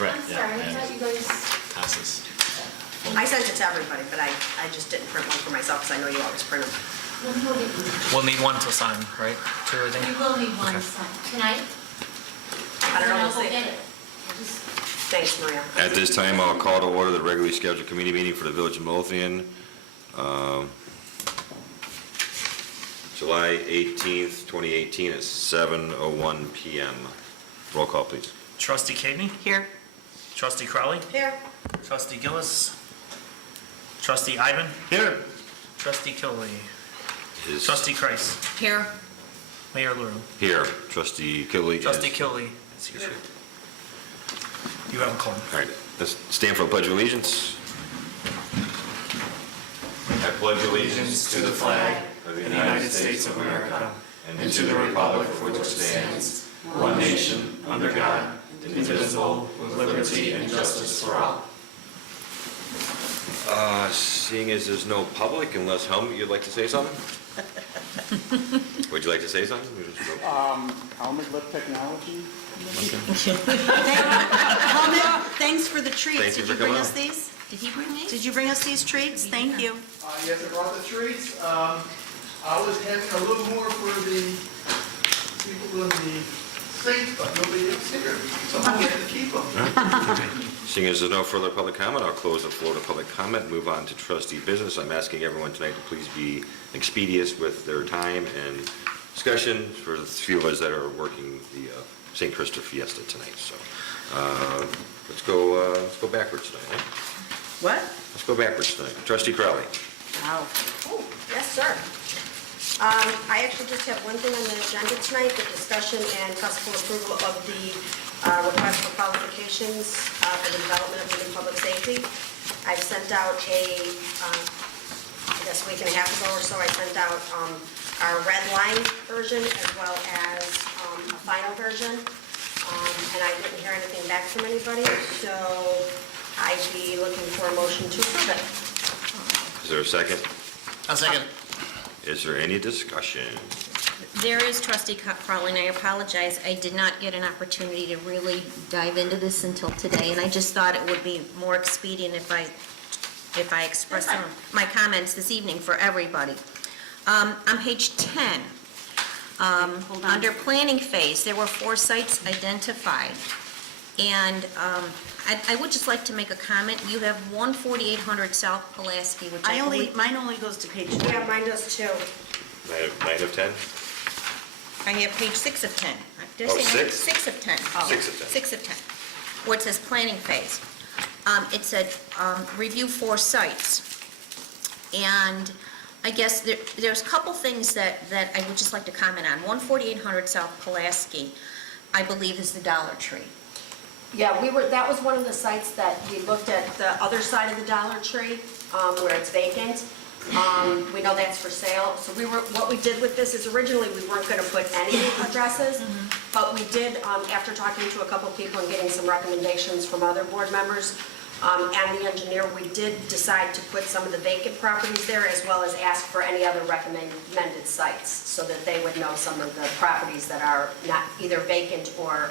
Correct. I'm sorry, I thought you guys, Passes. I sent it to everybody, but I just didn't print one for myself because I know you always print them. when will it be? We'll need one to sign, right? To everything? You will need one tonight? I don't know, Then we'll I'll go see. get it. I'll just- Thanks, Maria. At this time, I'll call to order the regularly scheduled committee meeting for the Village of Midlothian, July 18th, 2018 at 7:01 PM. Roll call, please. Trustee Cagney? Here. Trustee Crowley? Here. Trustee Gillis? Trustee Ivan? Here. Trustee Kilby? Is Trustee Kreis? Here. Mayor Luru? here. Trustee Kilby is... Trustee Kilby is here. You have a call. All right, let's stand for the Pledge of Allegiance. I pledge allegiance To the flag of the United States of America and to the republic for which it stands, one nation, under God, indivisible, with liberty and justice for all. Seeing as there's no public, unless Helmut, you'd like to say something? Would you like to say something? Helmet lip technology? Helmut, thanks for the treats. Thank you Did for you bring coming us out. these? Did he bring these? Did you bring us these treats? Thank you. Yes, I brought the treats. I was having a little more for the people in the States, but nobody else here. So I'm going to keep them. Seeing as there's no further public comment, I'll close the floor to public comment, move on to trustee business. I'm asking everyone tonight to please be expeditious with their time and discussion for the few of us that are working the St. Christopher Fiesta tonight. So let's go backwards tonight. Eh? What? Let's go backwards tonight. Trustee Crowley. Wow. Oh, yes, sir. I actually just have one thing on the agenda tonight, the discussion and possible approval of the request for qualifications for the development of the new public safety. I've sent out I guess a week and a half ago or so, I sent out our red line version as well as a final version. And I didn't hear anything back from anybody, so I'd be looking for a motion to approve it. Is there a second? A second. Is there any discussion? There is, Trustee Crowley, and I apologize, I did not get an opportunity to really dive into this until today, and I just thought it would be more expedient if I express some of my comments this evening for everybody. On page 10, Hold on. under planning phase, there were 4 sites identified, and I would just like to make a comment. You have 14800 South Pulaski, which I believe... Mine only goes to page 2. Yeah, mine does too. 9 of 10? I have page 6 of 10. Did I Oh, say 9? 6? 6 of 10. 6 of 10. 6 of 10, where it says planning phase. It said, review 4 sites. And I guess there's a couple things that I would just like to comment on. 14800 South Pulaski, I believe, is the Dollar Tree. Yeah, that was one of the sites that we looked at the other side of the Dollar Tree, where it's vacant. We know that's for sale. So what we did with this is originally we weren't going to put any addresses, but we did, after talking to a couple people and getting some recommendations from other board members, and the engineer, we did decide to put some of the vacant properties there as well as ask for any other recommended sites so that they would know some of the properties that are not either vacant or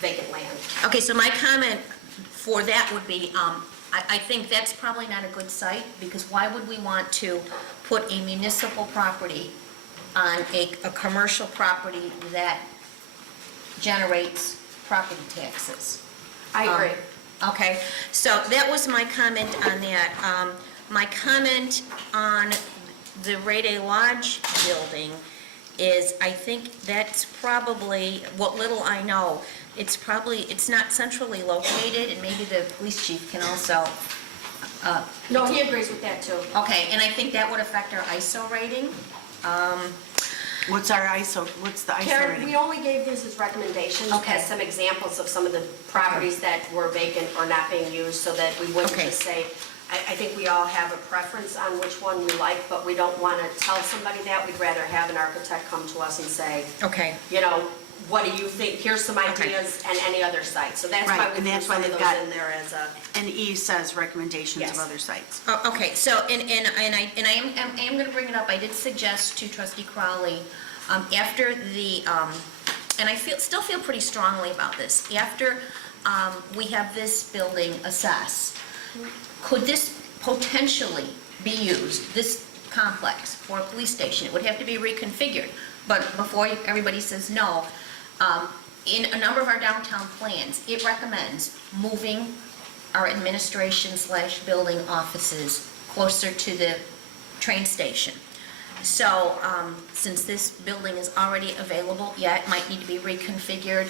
vacant land. Okay, so my comment for that would be, I think that's probably not a good site, because why would we want to put a municipal property on a commercial property that generates property taxes? I agree. Okay, so that was my comment on that. My comment on the Rayday Lodge building is, I think that's probably, what little I know, it's not centrally located, and maybe the police chief can also, No, he agrees with that too. okay, and I think that would affect our ISO rating. What's the ISO Karen, rating? we only gave these as recommendations, Okay. as some examples of some of the properties that were vacant or not being used, so that we wouldn't Okay. just say, I think we all have a preference on which one we like, but we don't want to tell somebody that. We'd rather have an architect come to us and say, Okay. you know, what do you think? Here's some Okay. ideas, and any other site. So that's Right, why we and threw that's why some of they've those got- in there as a, And E says recommendations Yes. of other sites. Oh, okay, so, I am going to bring it up, I did suggest to Trustee Crowley, after the, and I still feel pretty strongly about this, after we have this building assess. Could this potentially be used, this complex, for a police station? It would have to be reconfigured, but before everybody says no, in a number of our downtown plans, it recommends moving our administration/building offices closer to the train station. So, since this building is already available, yeah, it might need to be reconfigured,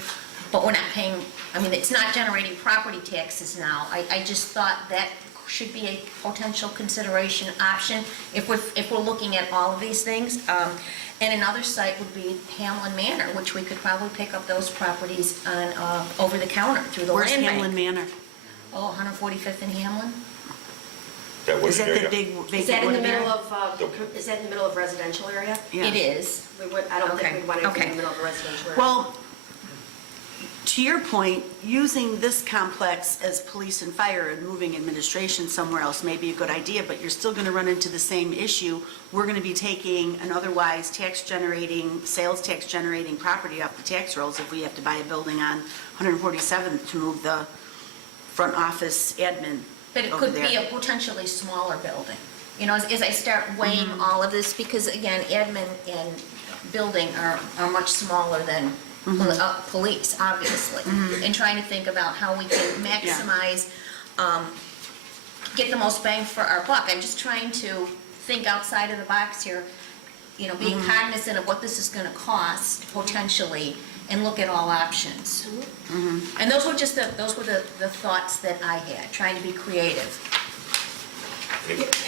but we're not paying, I mean, it's not generating property taxes now. I just thought that should be a potential consideration option if we're looking at all of these things. And another site would be Hamlin Manor, which we could probably pick up those properties on, over the counter through the Where's land Hamlin bank. Manor? Oh, 145th and Hamlin? That Is was that the area. big Is that vacant in the wood middle area? of, is that in the middle of residential area? Yeah. It is. I don't think Okay, we'd want it in okay. the middle of a residential area. Well, to your point, using this complex as police and fire and moving administration somewhere else may be a good idea, but you're still going to run into the same issue. We're going to be taking an otherwise tax-generating, sales tax-generating property off the tax rolls if we have to buy a building on 147th to move the front office admin But it over could be there. a potentially smaller building. You know, as I start weighing all of this, because again, admin and building are much smaller than police, obviously. And trying to think about how we can maximize, get the most bang for our buck. I'm just trying to think outside of the box here, you know, being cognizant of what this is gonna cost potentially, and look at all options. And those were just the thoughts that I had, trying to be creative.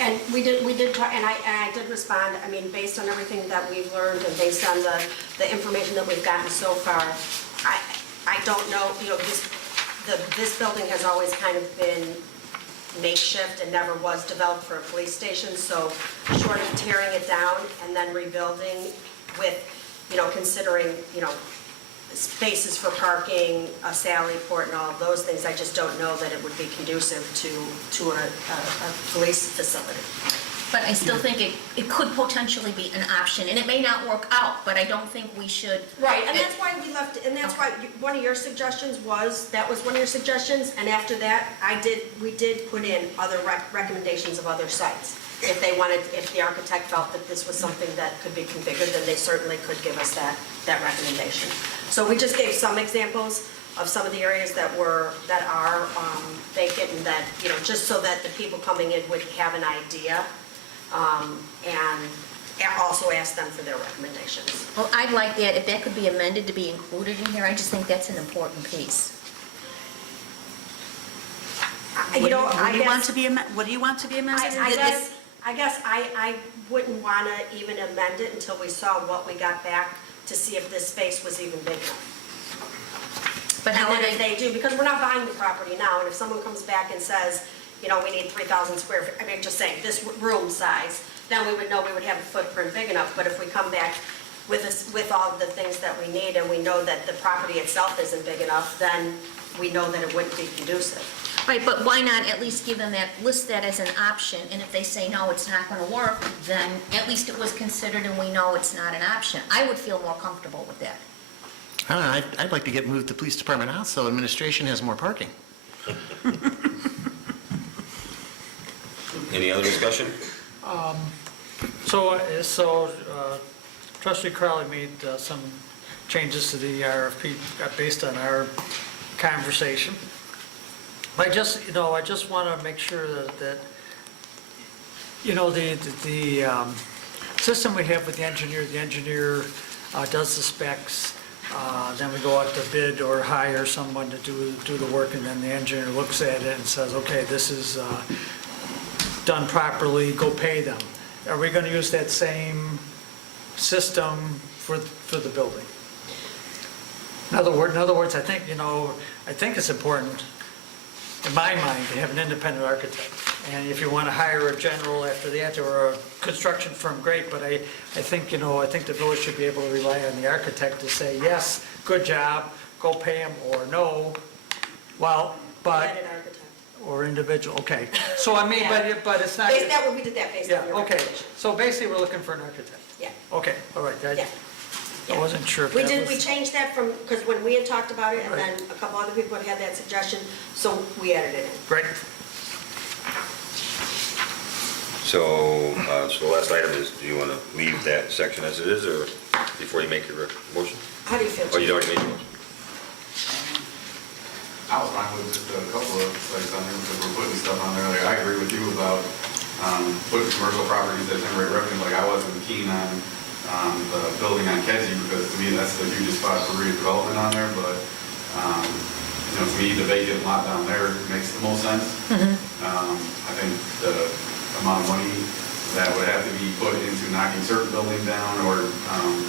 And we did talk, and I did respond, I mean, based on everything that we've learned and based on the information that we've gotten so far, I don't know, you know, this building has always kind of been makeshift and never was developed for a police station, so short of tearing it down and then rebuilding with, you know, considering, you know, spaces for parking, a sally port and all of those things, I just don't know that it would be conducive to a police facility. But I still think it could potentially be an option, and it may not work out, but I don't think we should. Right, and that's why we left, and that's why one of your suggestions was, that was one of your suggestions, and after that, we did put in other recommendations of other sites. If they wanted, if the architect felt that this was something that could be configured, then they certainly could give us that recommendation. So we just gave some examples of some of the areas that are vacant, and that, you know, just so that the people coming in would have an idea, and also ask them for their recommendations. Well, I'd like that, if that could be amended to be included in here, I just think that's an important piece. You know, What I do you want guess, to be, what do you want to be amended? I guess I wouldn't want to even amend it until we saw what we got back to see if this space was even big enough. But how And would then if they do, because we're not buying the property now, and if someone comes back and says, you know, we need 3,000 square feet, I mean, just saying, this room size, then we would know we would have a footprint big enough. But if we come back with all of the things that we need, and we know that the property itself isn't big enough, then we know that it wouldn't be conducive. Right, but why not at least give them that, list that as an option, and if they say, no, it's not gonna work, then at least it was considered and we know it's not an option. I would feel more comfortable with that. I don't know, I'd like to get moved the police department out so administration has more parking. Any other discussion? So Trustee Crowley made some changes to the RFP based on our conversation. But I just want to make sure that the system we have with the engineer does the specs, then we go out to bid or hire someone to do the work, and then the engineer looks at it and says, okay, this is done properly, go pay them. Are we going to use that same system for the building? In other words, I think it's important, in my mind, to have an independent architect. And if you want to hire a general after that, or a construction firm, great, but I think the village should be able to rely on the architect to say, yes, good job, go pay him, or no, well, but, Let an architect. or individual, okay. So I mean, Yeah. but it's not. Based, that would, we did that based Yeah, on your okay, recommendation. so basically, we're looking for an architect. Yeah, Okay, all right, yeah. I wasn't sure if We that did, we was, changed that from, because when we had talked about it, and Right. then a couple other people had that suggestion, so we added it in. great. So, so the last item is, do you want to leave that section as it is, or before you make your motion? How do you feel? Oh, you Chief? already made your motion? I was fine with just a couple of sites on there because we're putting stuff on there. Like, I agree with you about putting commercial properties at temporary revenue. Like, I wasn't keen on the building on Kedzie because to me, that's the hugest spot for redevelopment on there. But, you know, to me, the vacant lot down there makes the most sense. I think the amount of money that would have to be put into knocking certain buildings down or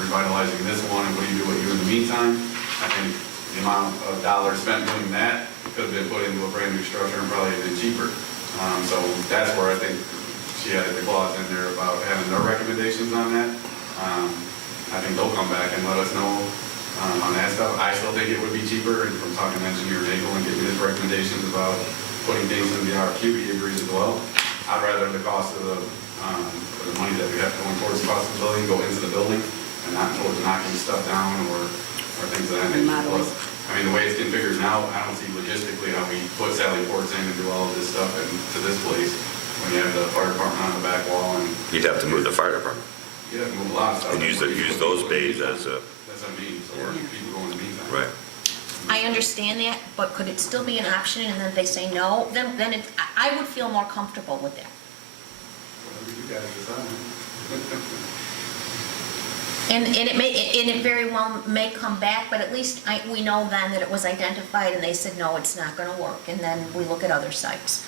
revitalizing this one, and what do you do with you in the meantime? I think the amount of dollars spent doing that could have been put into a brand new structure and probably been cheaper. So that's where I think she added the clause in there about having no recommendations on that. I think they'll come back and let us know on that stuff. I still think it would be cheaper, and from talking to Engineer Nagel and getting his recommendations about putting things in the RFQ, he agrees as well. I'd rather the cost of the money that we have going towards the cost of the building go into the building and not towards knocking stuff down or things of that nature. Remodeling. Plus, I mean, the way it's configured now, I don't see logistically how we put Sally Ports in and do all of this stuff into this place when you have the fire department on the back wall and You'd have to move the fire department. you have to move a lot of stuff. And use those bays as a, That's what I mean, so where people go in the meantime. right. I understand that, but could it still be an option, and then if they say no, then I would feel more comfortable with that. Whatever you guys decide. And it very well may come back, but at least we know then that it was identified, and they said, no, it's not gonna work, and then we look at other sites.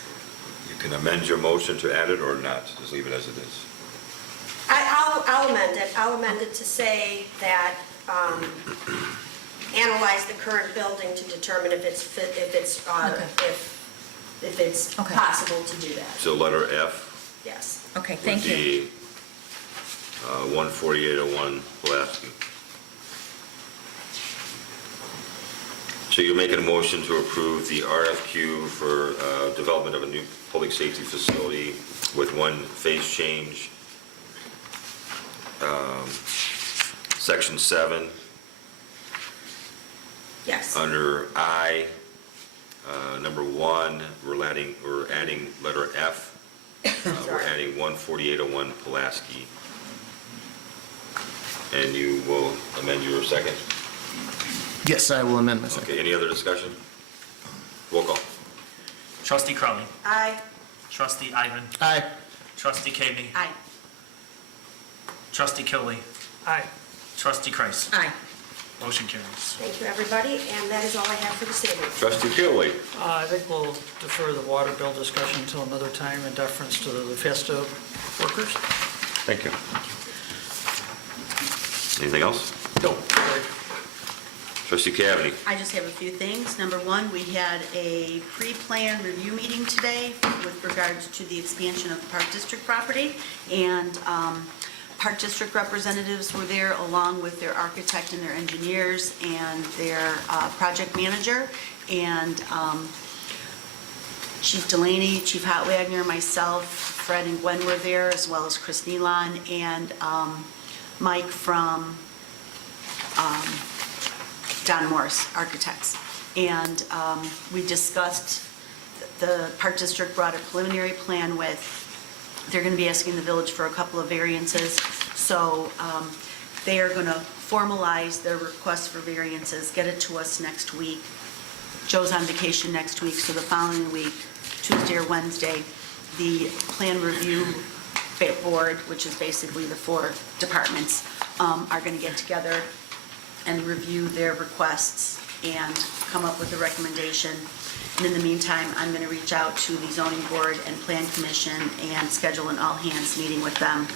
You can amend your motion to add it or not, just leave it as it is. I'll amend it. I'll amend it to say that, analyze the current building to determine if it's Okay. possible to do that. So letter F Yes. Okay, would thank you. be 14801 Pulaski. So you're making a motion to approve the RFQ for development of a new public safety facility with one phase change. Section 7, Yes. under I, number 1, we're adding letter F. We're adding 14801 Pulaski. And you will amend your second? Yes, I will amend my second. Okay, any other discussion? Roll call. Trustee Crowley. Aye. Trustee Ivan. Aye. Trustee Kaveny. Aye. Trustee Kilby. Aye. Trustee Kreis. Aye. Motion carries. Thank you, everybody, and that is all I have for this evening. Trustee Kilby. I think we'll defer the water bill discussion until another time in deference to the FESTA workers. Thank you. Anything else? No. Trustee Cavany. I just have a few things. Number one, we had a pre-plan review meeting today with regards to the expansion of the Park District property, and Park District representatives were there along with their architect and their engineers and their project manager, and Chief Delaney, Chief Hotwagner, myself, Fred and Gwen were there, as well as Chris Nealon and Mike from Don Morris Architects. And we discussed, the Park District brought a preliminary plan with, they're going to be asking the village for a couple of variances. So they are going to formalize their request for variances, get it to us next week. Joe's on vacation next week, so the following week, Tuesday or Wednesday, the plan review board, which is basically the 4 departments, are going to get together and review their requests and come up with a recommendation. And in the meantime, I'm going to reach out to the zoning board and plan commission and schedule an all-hands meeting with them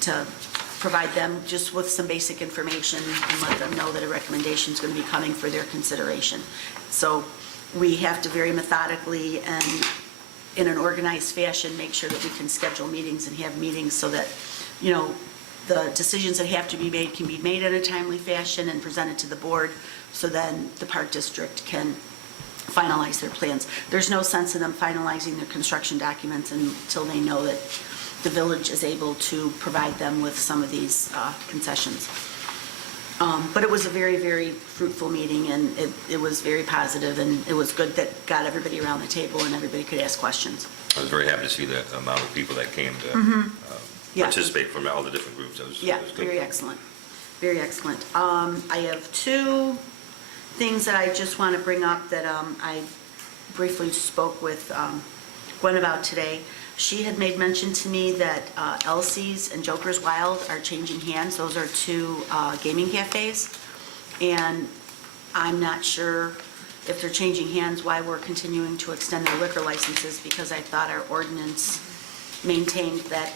to provide them just with some basic information and let them know that a recommendation is going to be coming for their consideration. So we have to very methodically and in an organized fashion make sure that we can schedule meetings and have meetings so that, you know, the decisions that have to be made can be made in a timely fashion and presented to the board, so then the Park District can finalize their plans. There's no sense in them finalizing their construction documents until they know that the village is able to provide them with some of these concessions. But it was a very, very fruitful meeting, and it was very positive, and it was good that got everybody around the table and everybody could ask questions. I was very happy to see the amount of people that came to Yeah. participate from all the different groups. It was Yeah, good. very excellent, very excellent. I have two things that I just want to bring up that I briefly spoke with Gwen about today. She had made mention to me that Elsie's and Joker's Wild are changing hands. Those are two gaming cafes. And I'm not sure if they're changing hands, why we're continuing to extend their liquor licenses, because I thought our ordinance maintained that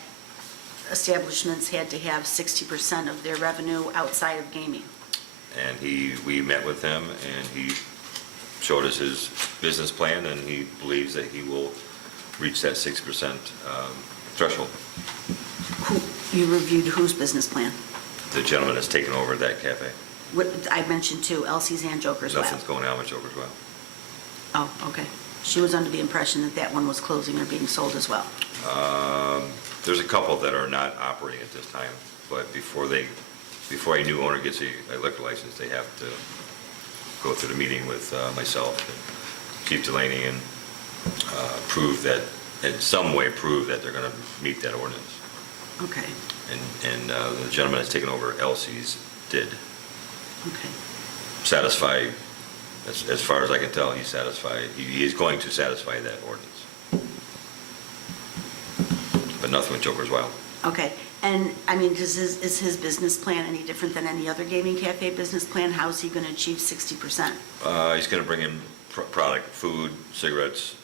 establishments had to have 60% of their revenue outside of gaming. And we met with him, and he showed us his business plan, and he believes that he will reach that 6% threshold. You reviewed whose business plan? The gentleman that's taken over that cafe. I mentioned two, Elsie's and Joker's Wild. Nothing's going on with Joker's Wild. Oh, okay. She was under the impression that that one was closing or being sold as well. There's a couple that are not operating at this time, but before a new owner gets a liquor license, they have to go through the meeting with myself and Chief Delaney and prove that, in some way prove that they're going to meet that ordinance. Okay, And the gentleman that's taken over Elsie's did okay. satisfy, as far as I can tell, he's satisfied, he is going to satisfy that ordinance. But nothing with Joker's Wild. Okay, and, I mean, is his business plan any different than any other gaming cafe business plan? How is he going to achieve 60%? He's going to bring in product, food, cigarettes,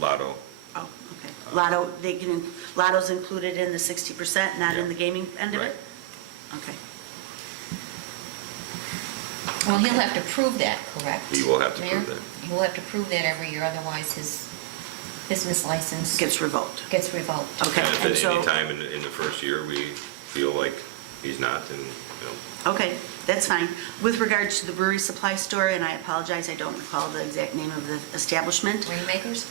lotto. Oh, okay. Lotto, Lotto's included in the 60%, not in Yeah. the gaming end of Right. it? Okay. Well, he'll have to prove that, correct? He will have to Mayor? prove that. He'll have to prove that every year, otherwise his business license Gets revoked. gets revoked. Okay, And if and at so- any time in the first year, we feel like he's not, then, Okay, that's fine. With regards to the brewery supply store, and I apologize, I don't recall the exact name of the establishment. Rainmakers?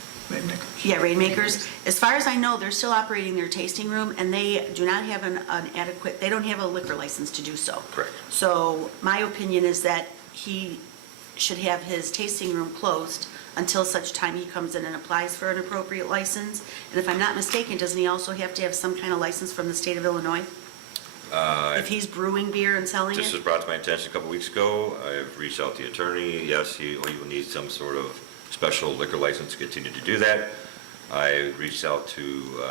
Yeah, Rainmakers. As far as I know, they're still operating their tasting room, and they do not have an adequate, they don't have a liquor license to do so. Correct. So my opinion is that he should have his tasting room closed until such time he comes in and applies for an appropriate license. And if I'm not mistaken, doesn't he also have to have some kind of license from the state of Illinois? If he's brewing beer and selling This it? was brought to my attention a couple weeks ago. I've reached out to the attorney. Yes, he will need some sort of special liquor license to continue to do that. I reached out to,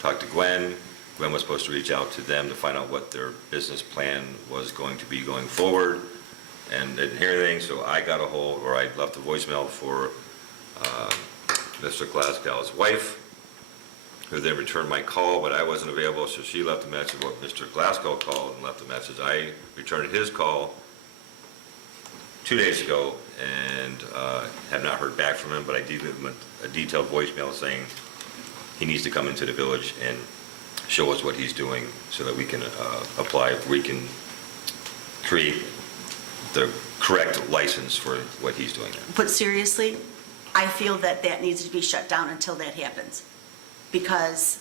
talk to Gwen. Gwen was supposed to reach out to them to find out what their business plan was going to be going forward, and didn't hear anything, so I got a hold, or I left a voicemail for Mr. Glasgow's wife, who then returned my call, but I wasn't available, so she left a message. Well, Mr. Glasgow called and left a message. I returned his call 2 days ago and have not heard back from him, but I did give him a detailed voicemail saying he needs to come into the village and show us what he's doing so that we can apply, we can create the correct license for what he's doing. But seriously, I feel that that needs to be shut down until that happens. Because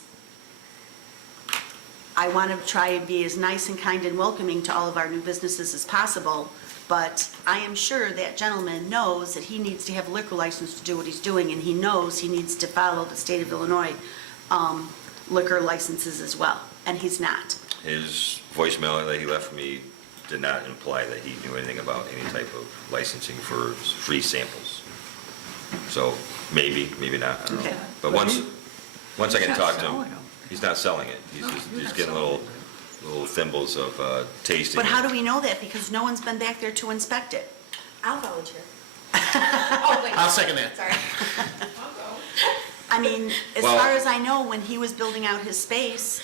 I want to try and be as nice and kind and welcoming to all of our new businesses as possible, but I am sure that gentleman knows that he needs to have a liquor license to do what he's doing, and he knows he needs to follow the state of Illinois liquor licenses as well, and he's not. His voicemail that he left for me did not imply that he knew anything about any type of licensing for free samples. So maybe, maybe not, I don't know. Okay. But once I can talk to him, he's not selling it. He's getting little thimbles of tasting. But how do we know that? Because no one's been back there to inspect it. I'll volunteer. Oh, wait. I'll second that. Sorry. I mean, as Well- far as I know, when he was building out his space,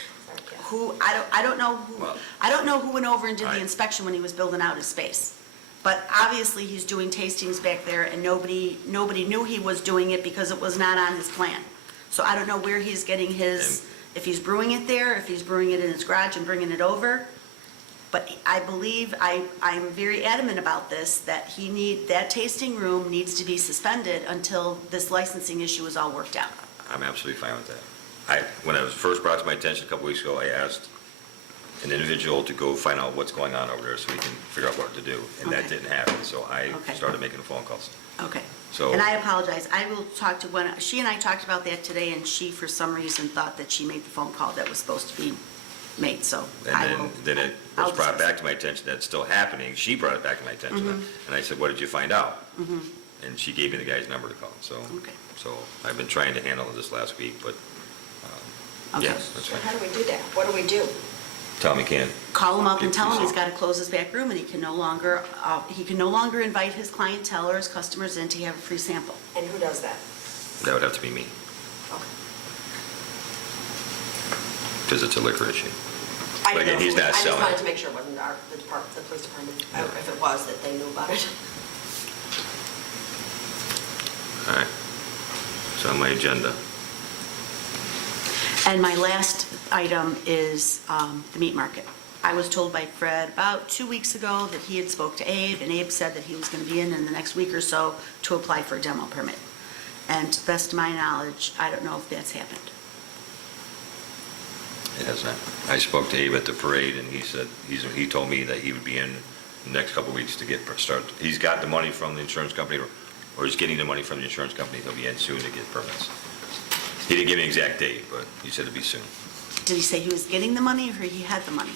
I don't know who went over and did the Right. inspection when he was building out his space. But obviously, he's doing tastings back there, and nobody knew he was doing it because it was not on his plan. So I don't know where he's getting his, if he's brewing it there, if he's brewing it in his garage and bringing it over. But I believe, I'm very adamant about this, that that tasting room needs to be suspended until this licensing issue is all worked out. I'm absolutely fine with that. When it was first brought to my attention a couple weeks ago, I asked an individual to go find out what's going on over there so we can figure out what to do, and that Okay. didn't happen, so I Okay. started making phone calls. Okay. So- And I apologize. I will talk to Gwen. She and I talked about that today, and she, for some reason, thought that she made the phone call that was supposed to be made, so I will. And then it I'll was brought discuss back to my attention that it's still happening. She brought it back to my attention, and I said, what did you find out? And she gave me the guy's number to call, so. Okay. So I've been trying to handle it this last week, but, Okay. yes, that's So fine. how do we do that? What do we do? Tell me, can. Call him up and tell him he's Get- got to close his back room, and he can no longer invite his clientele or his customers in to have a free sample. And who does that? That would have to be me, Okay. because it's a liquor issue. I But didn't know he's if we- not I just selling wanted it. to make sure it wasn't the police department, Yeah. if it was, that they knew about it. All right. It's on my agenda. And my last item is the meat market. I was told by Fred about 2 weeks ago that he had spoke to Abe, and Abe said that he was going to be in the next week or so to apply for a demo permit. And to the best of my knowledge, I don't know if that's happened. It has not. I spoke to Abe at the parade, and he said, he told me that he would be in the next couple of weeks to start. He's got the money from the insurance company, or he's getting the money from the insurance company. He'll be in soon to get permits. He didn't give me an exact date, but he said it'd be soon. Did he say he was getting the money, or he had the money?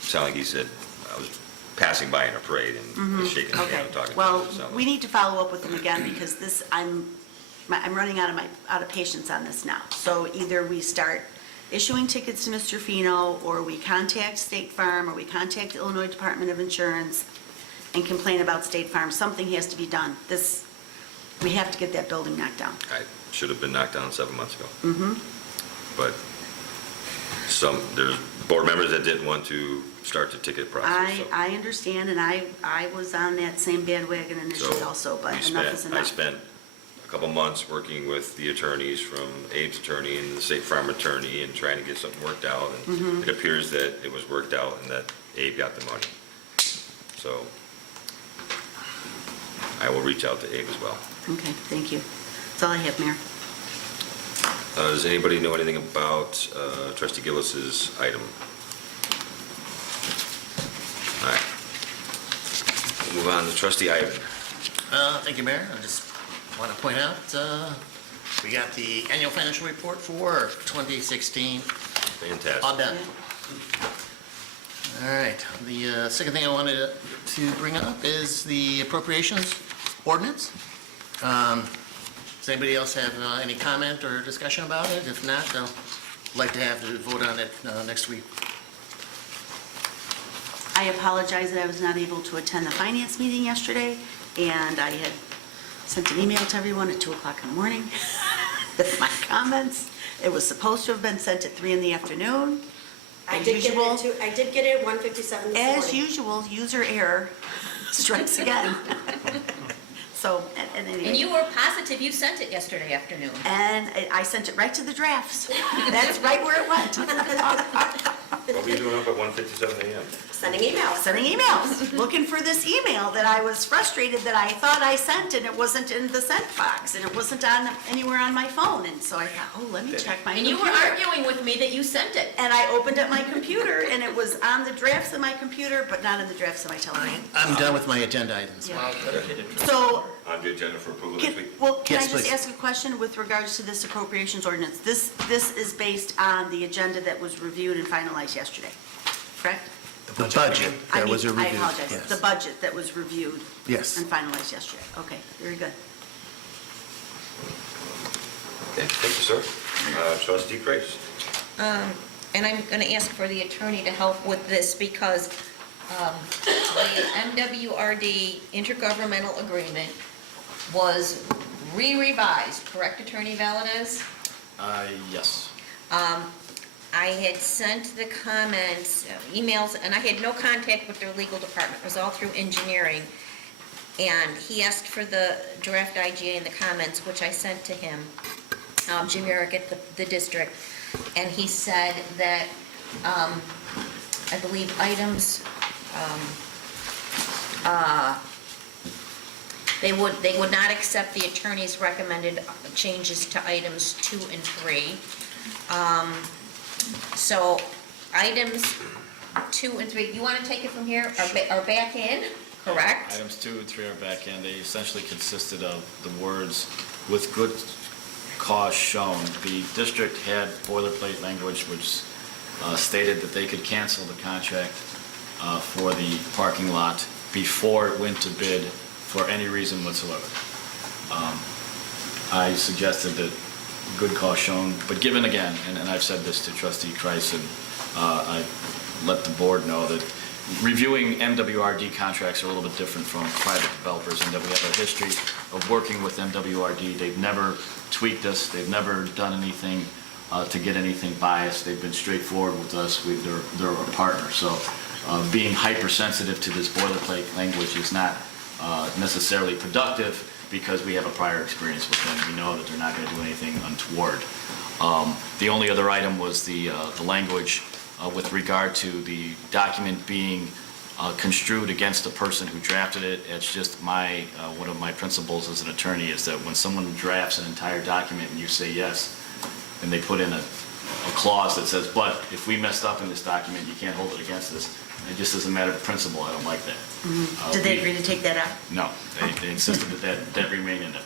Sounded like he said, I was passing by in a parade and was shaking his Okay. hand and talking to Well, him. So- we need to follow up with him again, because this, I'm running out of patience on this now. So either we start issuing tickets to Mr. Fino, or we contact State Farm, or we contact the Illinois Department of Insurance and complain about State Farm. Something has to be done. We have to get that building knocked down. I should have been knocked down 7 months ago. But there's board members that didn't want to start the ticket process. so- I understand, and I was on that same bandwagon initially So also, but we enough is spent- I enough. spent a couple months working with the attorneys from Abe's attorney and the State Farm attorney and trying to get something worked out. And it appears that it was worked out and that Abe got the money. So I will reach out to Abe as well. Okay, thank you. That's all I have, Mayor. Does anybody know anything about Trustee Gillis's item? All right. We'll move on to Trustee Ivan. Thank you, Mayor. I just want to point out, we got the annual financial report for 2016 Fantastic. all done. All right, the second thing I wanted to bring up is the appropriations ordinance. Does anybody else have any comment or discussion about it? If not, I'd like to have the vote on it next week. I apologize that I was not able to attend the finance meeting yesterday, and I had sent an email to everyone at 2 o'clock in the morning with my comments. It was supposed to have been sent at 3 in the afternoon. I As did get usual, it I did get it at 1:57 this morning. as usual, user error strikes again. So, and And anyway, you were positive you sent it yesterday afternoon. and I sent it right to the drafts. That's right where it went. What were you doing up at 1:57 a.m.? Sending emails. Sending emails, looking for this email that I was frustrated that I thought I sent, and it wasn't in the sent box, and it wasn't anywhere on my phone, and so I thought, oh, let me check my And you computer. were arguing with me that you sent it. And I opened up my computer, and it was on the drafts of my computer, but not in the drafts of my telephone. I'm done with my agenda items. Yeah. So, On the agenda for approval next week? can I Yes, just please. ask a question with regards to this appropriations ordinance? This is based on the agenda that was reviewed and finalized yesterday, correct? The budget that was a review. I apologize, yes. the budget that was reviewed Yes. and finalized yesterday. Okay, very good. Okay, thank you, sir. Trustee Grace. And I'm going to ask for the attorney to help with this because the MWRD intergovernmental agreement was re-revised, correct, Attorney Valadez? Yes. I had sent the comments, emails, and I had no contact with their legal department. It was all through engineering. And he asked for the draft IGA and the comments, which I sent to him, Jim Yerrick at the district. And he said that, I believe items, They would not accept the attorney's recommended changes to items 2 and 3. So items 2 and 3, you want to take it from here, are back in, correct? Items 2 and 3 are back in. They essentially consisted of the words "with good cause shown." The district had boilerplate language which stated that they could cancel the contract for the parking lot before it went to bid for any reason whatsoever. I suggested that good cause shown, but given again, and I've said this to Trustee Kreis, and I let the board know that reviewing MWRD contracts are a little bit different from private developers, and that we have a history of working with MWRD. They've never tweaked us, they've never done anything to get anything biased. They've been straightforward with us. They're a partner. So being hypersensitive to this boilerplate language is not necessarily productive, because we have a prior experience with them. We know that they're not going to do anything untoward. The only other item was the language with regard to the document being construed against the person who drafted it. It's just one of my principles as an attorney is that when someone drafts an entire document and you say yes, and they put in a clause that says, but if we messed up in this document, you can't hold it against us. It just is a matter of principle. I don't like that. Did they agree to take that out? No, they insisted that remain in it.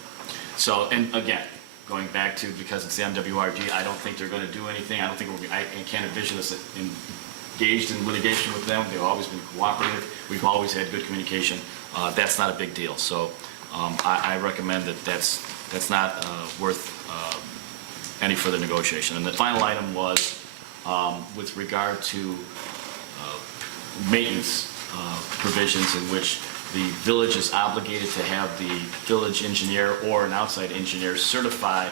So, and again, going back to, because it's the MWRD, I don't think they're going to do anything. I don't think I can't envision us engaged in litigation with them. They've always been cooperative. We've always had good communication. That's not a big deal. So I recommend that that's not worth any further negotiation. And the final item was with regard to maintenance provisions in which the village is obligated to have the village engineer or an outside engineer certify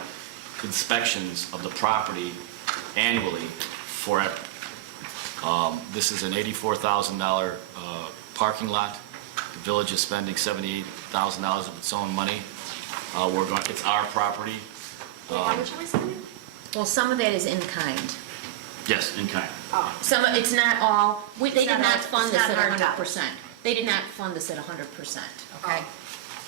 inspections of the property annually forever. This is an $84,000 parking lot. The village is spending $78,000 of its own money. It's our property. How much are we spending? Well, some of that is in kind. Yes, in kind. It's not all, they It's did not not all- fund it's this not at hard 100%. They did not fund this at 100%, okay?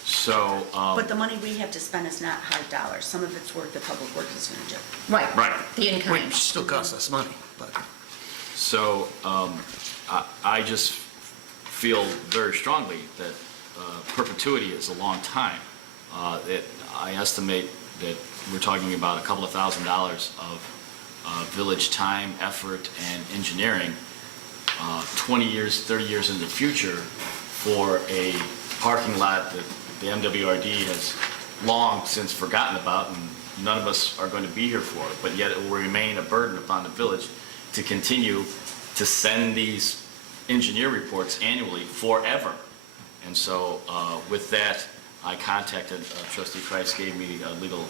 So, But the money we have to spend is not hard dollars. Some of it's work the public works is going to do. Right. The in kind. Which still costs us money, but. So I just feel very strongly that perpetuity is a long time. I estimate that we're talking about a couple of $1,000s of village time, effort, and engineering 20 years, 30 years in the future for a parking lot that the MWRD has long since forgotten about, and none of us are going to be here for it, but yet it will remain a burden upon the village to continue to send these engineer reports annually forever. And so with that, I contacted Trustee Kreis, gave me the legal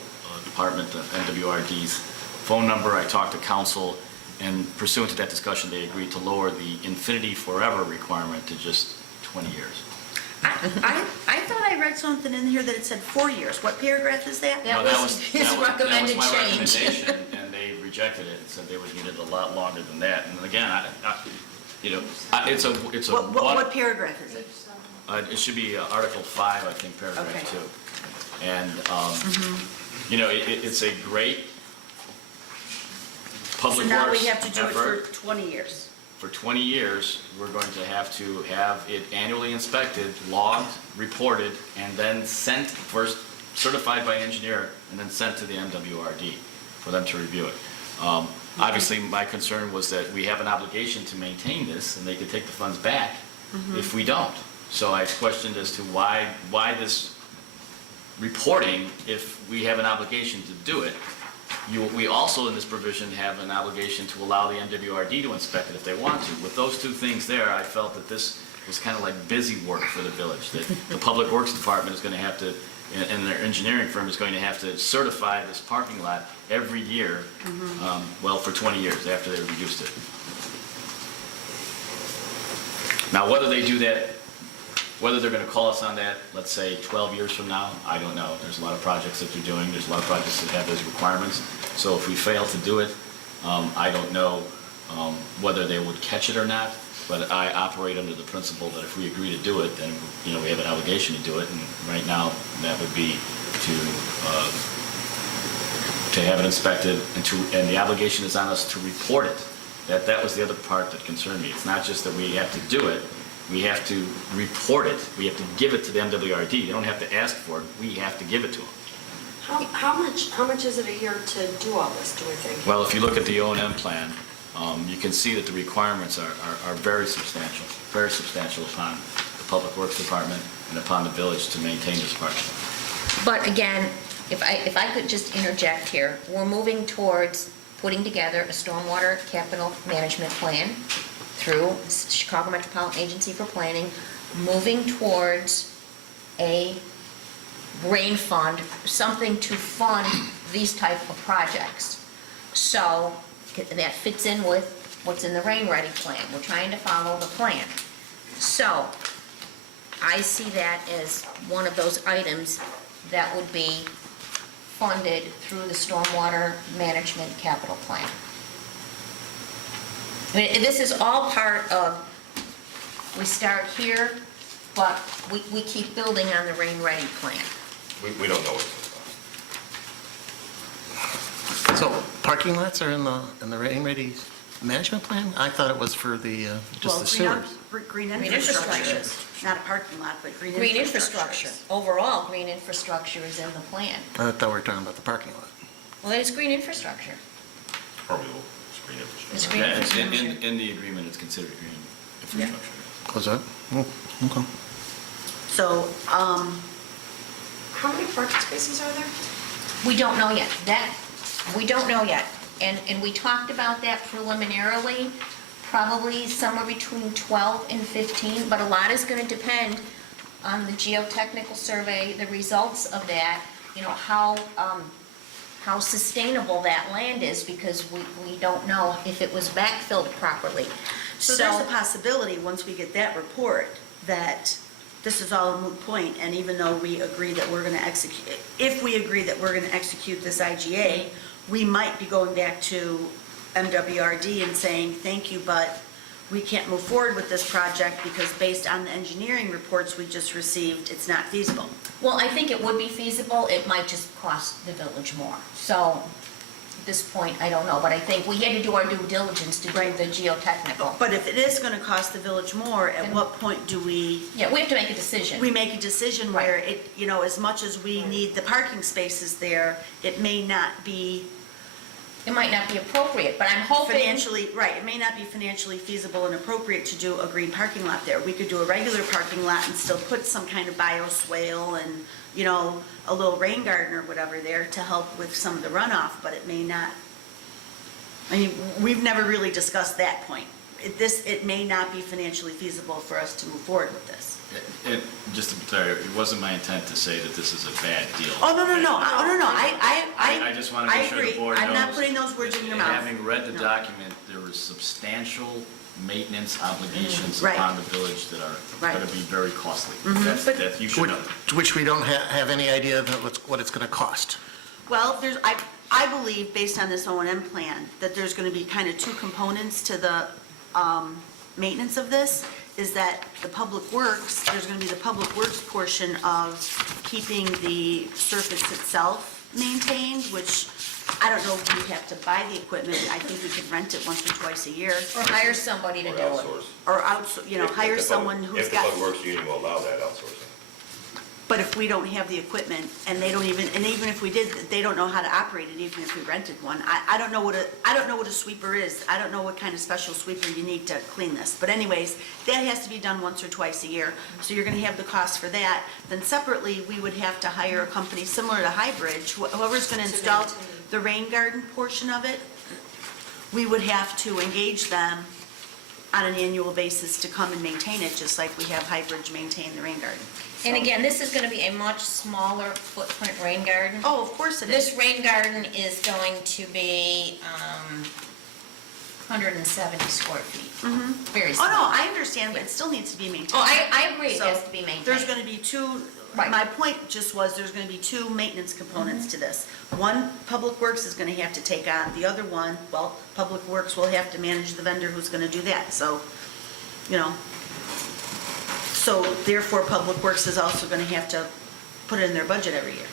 department, the MWRD's phone number. I talked to council, and pursuant to that discussion, they agreed to lower the infinity forever requirement to just 20 years. I thought I read something in here that it said 4 years. What paragraph is that? That No, was his recommended That was my change. recommendation, and they rejected it and said they would need it a lot longer than that. And again, it's a What paragraph is it? It should be Article 5, I think, Okay. paragraph 2. And, it's a great So public now we works have to do it effort. for 20 years. For 20 years, we're going to have it annually inspected, logged, reported, and then sent, first certified by engineer, and then sent to the MWRD for them to review it. Obviously, my concern was that we have an obligation to maintain this, and they could take the funds back if we don't. So I questioned as to why this reporting if we have an obligation to do it. We also, in this provision, have an obligation to allow the MWRD to inspect it if they want to. With those two things there, I felt that this was kind of like busy work for the village, that the Public Works Department is going to have to, and their engineering firm is going to have to certify this parking lot every year, for 20 years after they reduced it. Now, whether they do that, whether they're going to call us on that, let's say 12 years from now, I don't know. There's a lot of projects that they're doing. There's a lot of projects that have those requirements. So if we fail to do it, I don't know whether they would catch it or not, but I operate under the principle that if we agree to do it, then, we have an obligation to do it, and right now, that would be to have it inspected, and the obligation is on us to report it. That was the other part that concerned me. It's not just that we have to do it, we have to report it. We have to give it to the MWRD. They don't have to ask for it, we have to give it to them. How much is it a year to do all this, do we think? Well, if you look at the O&M plan, you can see that the requirements are very substantial upon the Public Works Department and upon the village to maintain this parking lot. But again, if I could just interject here, we're moving towards putting together a stormwater capital management plan through Chicago Metropolitan Agency for Planning, moving towards a rain fund, something to fund these type of projects. So that fits in with what's in the rain ready plan. We're trying to follow the plan. So I see that as one of those items that would be funded through the stormwater management capital plan. I mean, this is all part of, we start here, but we keep building on the rain ready plan. We don't know what it's So parking lots are in the rain ready management plan? I thought it was for the, just the sewers. Green Green infrastructure, infrastructure. not a parking lot, but green Green infrastructure. infrastructure, overall, green infrastructure is in the plan. I thought we were talking about the parking lot. Well, that is green infrastructure. permeable screen infrastructure. It's green Yeah, infrastructure. in the agreement, it's considered green infrastructure. Was that? Oh, okay. So, How many parking spaces are there? We don't know yet. We don't know yet. And we talked about that preliminarily, probably somewhere between 12 and 15, but a lot is going to depend on the geotechnical survey, the results of that, how sustainable that land is, because we don't know if it was backfilled properly. so there's a possibility, once we get that report, that this is all a moot point, and even though we agree that we're gonna execute, if we agree that we're gonna execute this IGA, we might be going back to MWRD and saying, thank you, but we can't move forward with this project because based on the engineering reports we just received, it's not feasible. Well, I think it would be feasible, it might just cost the village more. So, at this point, I don't know, but I think we had to do our due diligence to do Right. the geotechnical. But if it is gonna cost the village more, at what point do we Yeah, we have to make a decision. make a decision where it, as much as we need the parking spaces there, it may not be It might not be appropriate, but I'm hoping. financially, right, it may not be financially feasible and appropriate to do a green parking lot there. We could do a regular parking lot and still put some kind of bioswale and, a little rain garden or whatever there to help with some of the runoff, but it may not, we've never really discussed that point. It may not be financially feasible for us to move forward with this. Just to be clear, it wasn't my intent to say that this is a bad deal. Oh, no, I I just want to make sure the agree. board knows. I'm not putting those words in your mouth. Having read the No. document, there were substantial maintenance obligations Right. upon the village that are Right. going to be very costly. But- That you should know. Which we don't have any idea of what it's gonna cost. Well, I believe, based on this O&M plan, that there's going to be kind of two components to the maintenance of this, is that the public works, there's going to be the public works portion of keeping the surface itself maintained, which I don't know if we have to buy the equipment. I think we could rent it once or twice a year. Or hire somebody to Or do it. outsource. Or hire If the someone public- who's If the got. Public Works Union will allow that outsourcing. But if we don't have the equipment, and even if we did, they don't know how to operate it, even if we rented one. I don't know what a sweeper is. I don't know what kind of special sweeper you need to clean this. But anyways, that has to be done once or twice a year. So you're gonna have the cost for that. Then separately, we would have to hire a company similar to Highbridge, whoever's gonna install the rain garden portion of it, we would have to engage them on an annual basis to come and maintain it, just like we have Highbridge maintain the rain garden. And again, this is gonna be a much smaller footprint rain garden. Oh, of course it is. This rain garden is going to be, 170 square feet. Very Oh, small. no, I understand, but it still needs to be maintained. Oh, I agree, it So, has to be maintained. There's gonna be two, Right. my point just was, there's gonna be two maintenance components to this. One, Public Works is gonna have to take on, the other one, well, Public Works will have to manage the vendor who's gonna do that, so, you know. So therefore, Public Works is also gonna have to put it in their budget every year.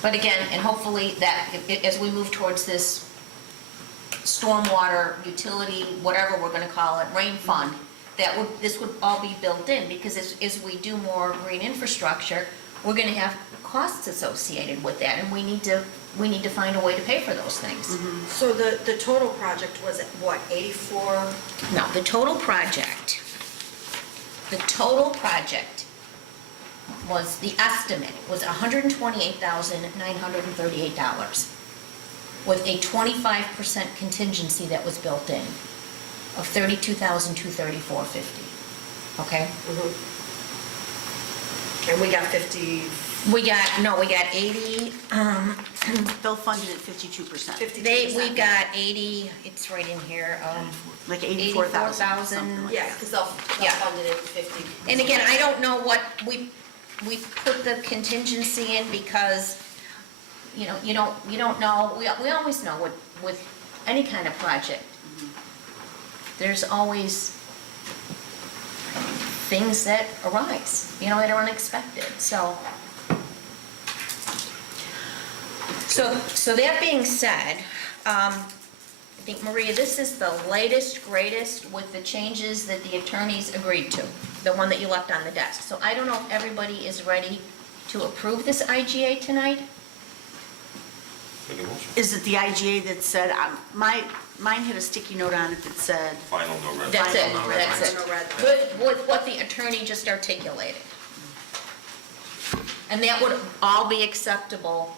But again, and hopefully that, as we move towards this stormwater utility, whatever we're gonna call it, rain fund, this would all be built in, because as we do more green infrastructure, we're gonna have costs associated with that, and we need to find a way to pay for those things. So the total project was, what, 84? No, the total project was, the estimate was $128,938, with a 25% contingency that was built in of $32,234.50. Okay? And we got 50, We got 80, They'll fund it at 52%, 52%. we got 80, it's right in here, like 84,000. 84,000. something like Yeah, that. because they'll Yeah. fund it at 50. And again, I don't know what, we put the contingency in because, you don't know, we always know with any kind of project, there's always things that arise, that are unexpected, so. So that being said, I think, Maria, this is the latest, greatest with the changes that the attorneys agreed to, the one that you left on the desk. So I don't know if everybody is ready to approve this IGA tonight? Make a motion. Is it the IGA that said, mine had a sticky note on it that said, Final, no red. That's it, Final, that's it. no red. With what the attorney just articulated. And that would all be acceptable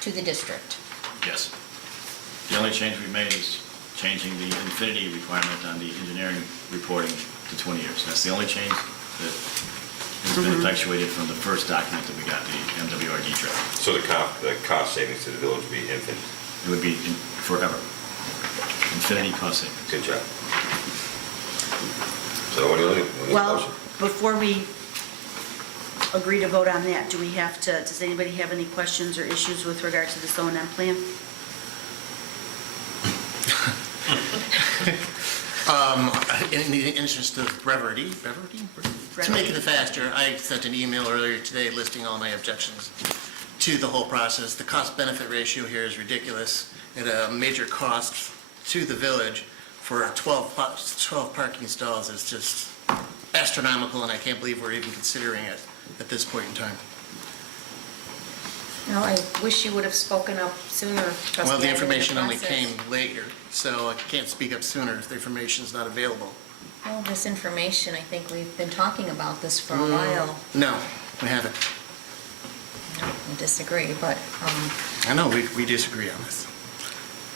to the district. Yes. The only change we made is changing the infinity requirement on the engineering reporting to 20 years. That's the only change that has been effectuated from the first document that we got, the MWRD draft. So the cost savings to the village would be infinite. It would be forever. Infinity cost savings. Good job. So what do you think? well, before we agree to vote on that, do we have to, does anybody have any questions or issues with regard to this O&M plan? In the interest of brevity, to make it faster, I sent an email earlier today listing all my objections to the whole process. The cost-benefit ratio here is ridiculous, at a major cost to the village for 12 parking stalls is just astronomical, and I can't believe we're even considering it at this point in time. No, I wish you would have spoken up sooner. trustee, Well, the in information only process. came later, so I can't speak up sooner if the information's not available. Well, this information, I think we've been talking about this for a while. No, we haven't. I disagree, but, I know, we disagree on this.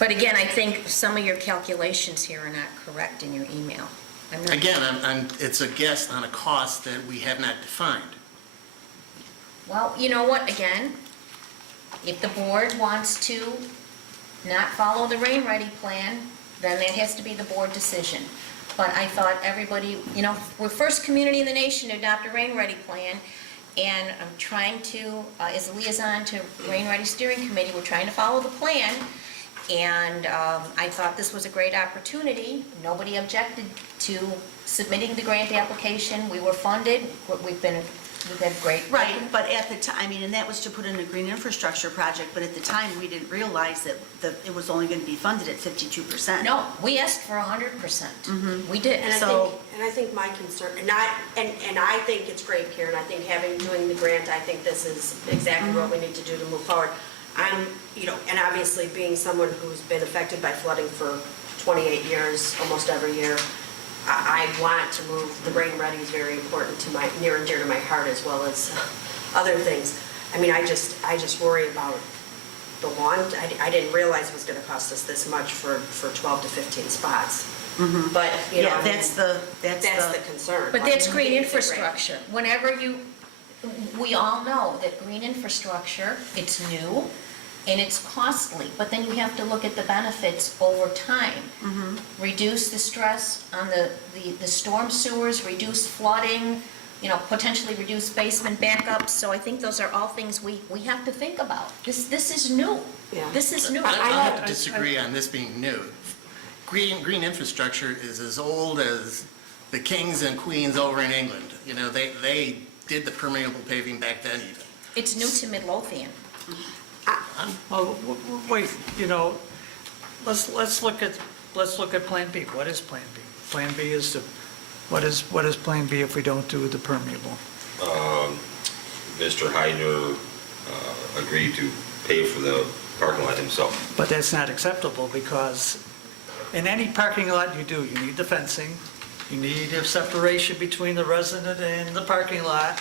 but again, I think some of your calculations here are not correct in your email. I'm not- Again, it's a guess on a cost that we have not defined. Well, you know what, again, if the board wants to not follow the rain ready plan, then that has to be the board decision. But I thought everybody, we're first community in the nation to adopt a rain ready plan, and I'm trying to, as a liaison to Rain Ready Steering Committee, we're trying to follow the plan, and I thought this was a great opportunity. Nobody objected to submitting the grant application. We were funded. We've had great. Right, but at the time, and that was to put in a green infrastructure project, but at the time, we didn't realize that it was only going to be funded at 52%. No, we asked for 100%. We did. And So- I think my concern, and I think it's great, Karen, I think doing the grant, I think this is exactly what we need to do to move forward. And obviously being someone who's been affected by flooding for 28 years, almost every year, I want to move, the rain ready is very important to near and dear to my heart, as well as other things. I mean, I just worry about the lawn. I didn't realize it was gonna cost us this much for 12 to 15 spots. But, Yeah, that's the concern. But that's green It's a grant. infrastructure. We all know that green infrastructure, it's new, and it's costly, but then you have to look at the benefits over time. Reduce the stress on the storm sewers, reduce flooding, you know, potentially reduce basement backups, so I think those are all things we have to think about. This is new. Yeah. This is new. I'll have to disagree on this being new. Green infrastructure is as old as the kings and queens over in England. You know, they did the permeable paving back then even. It's new to Midlothian. Well, wait, you know, let's look at Plan B. What is Plan B? Plan B is what is Plan B if we don't do the permeable? Mr. Heidner agreed to pay for the parking lot himself. But that's not acceptable because in any parking lot you need the fencing, you need a separation between the resident and the parking lot.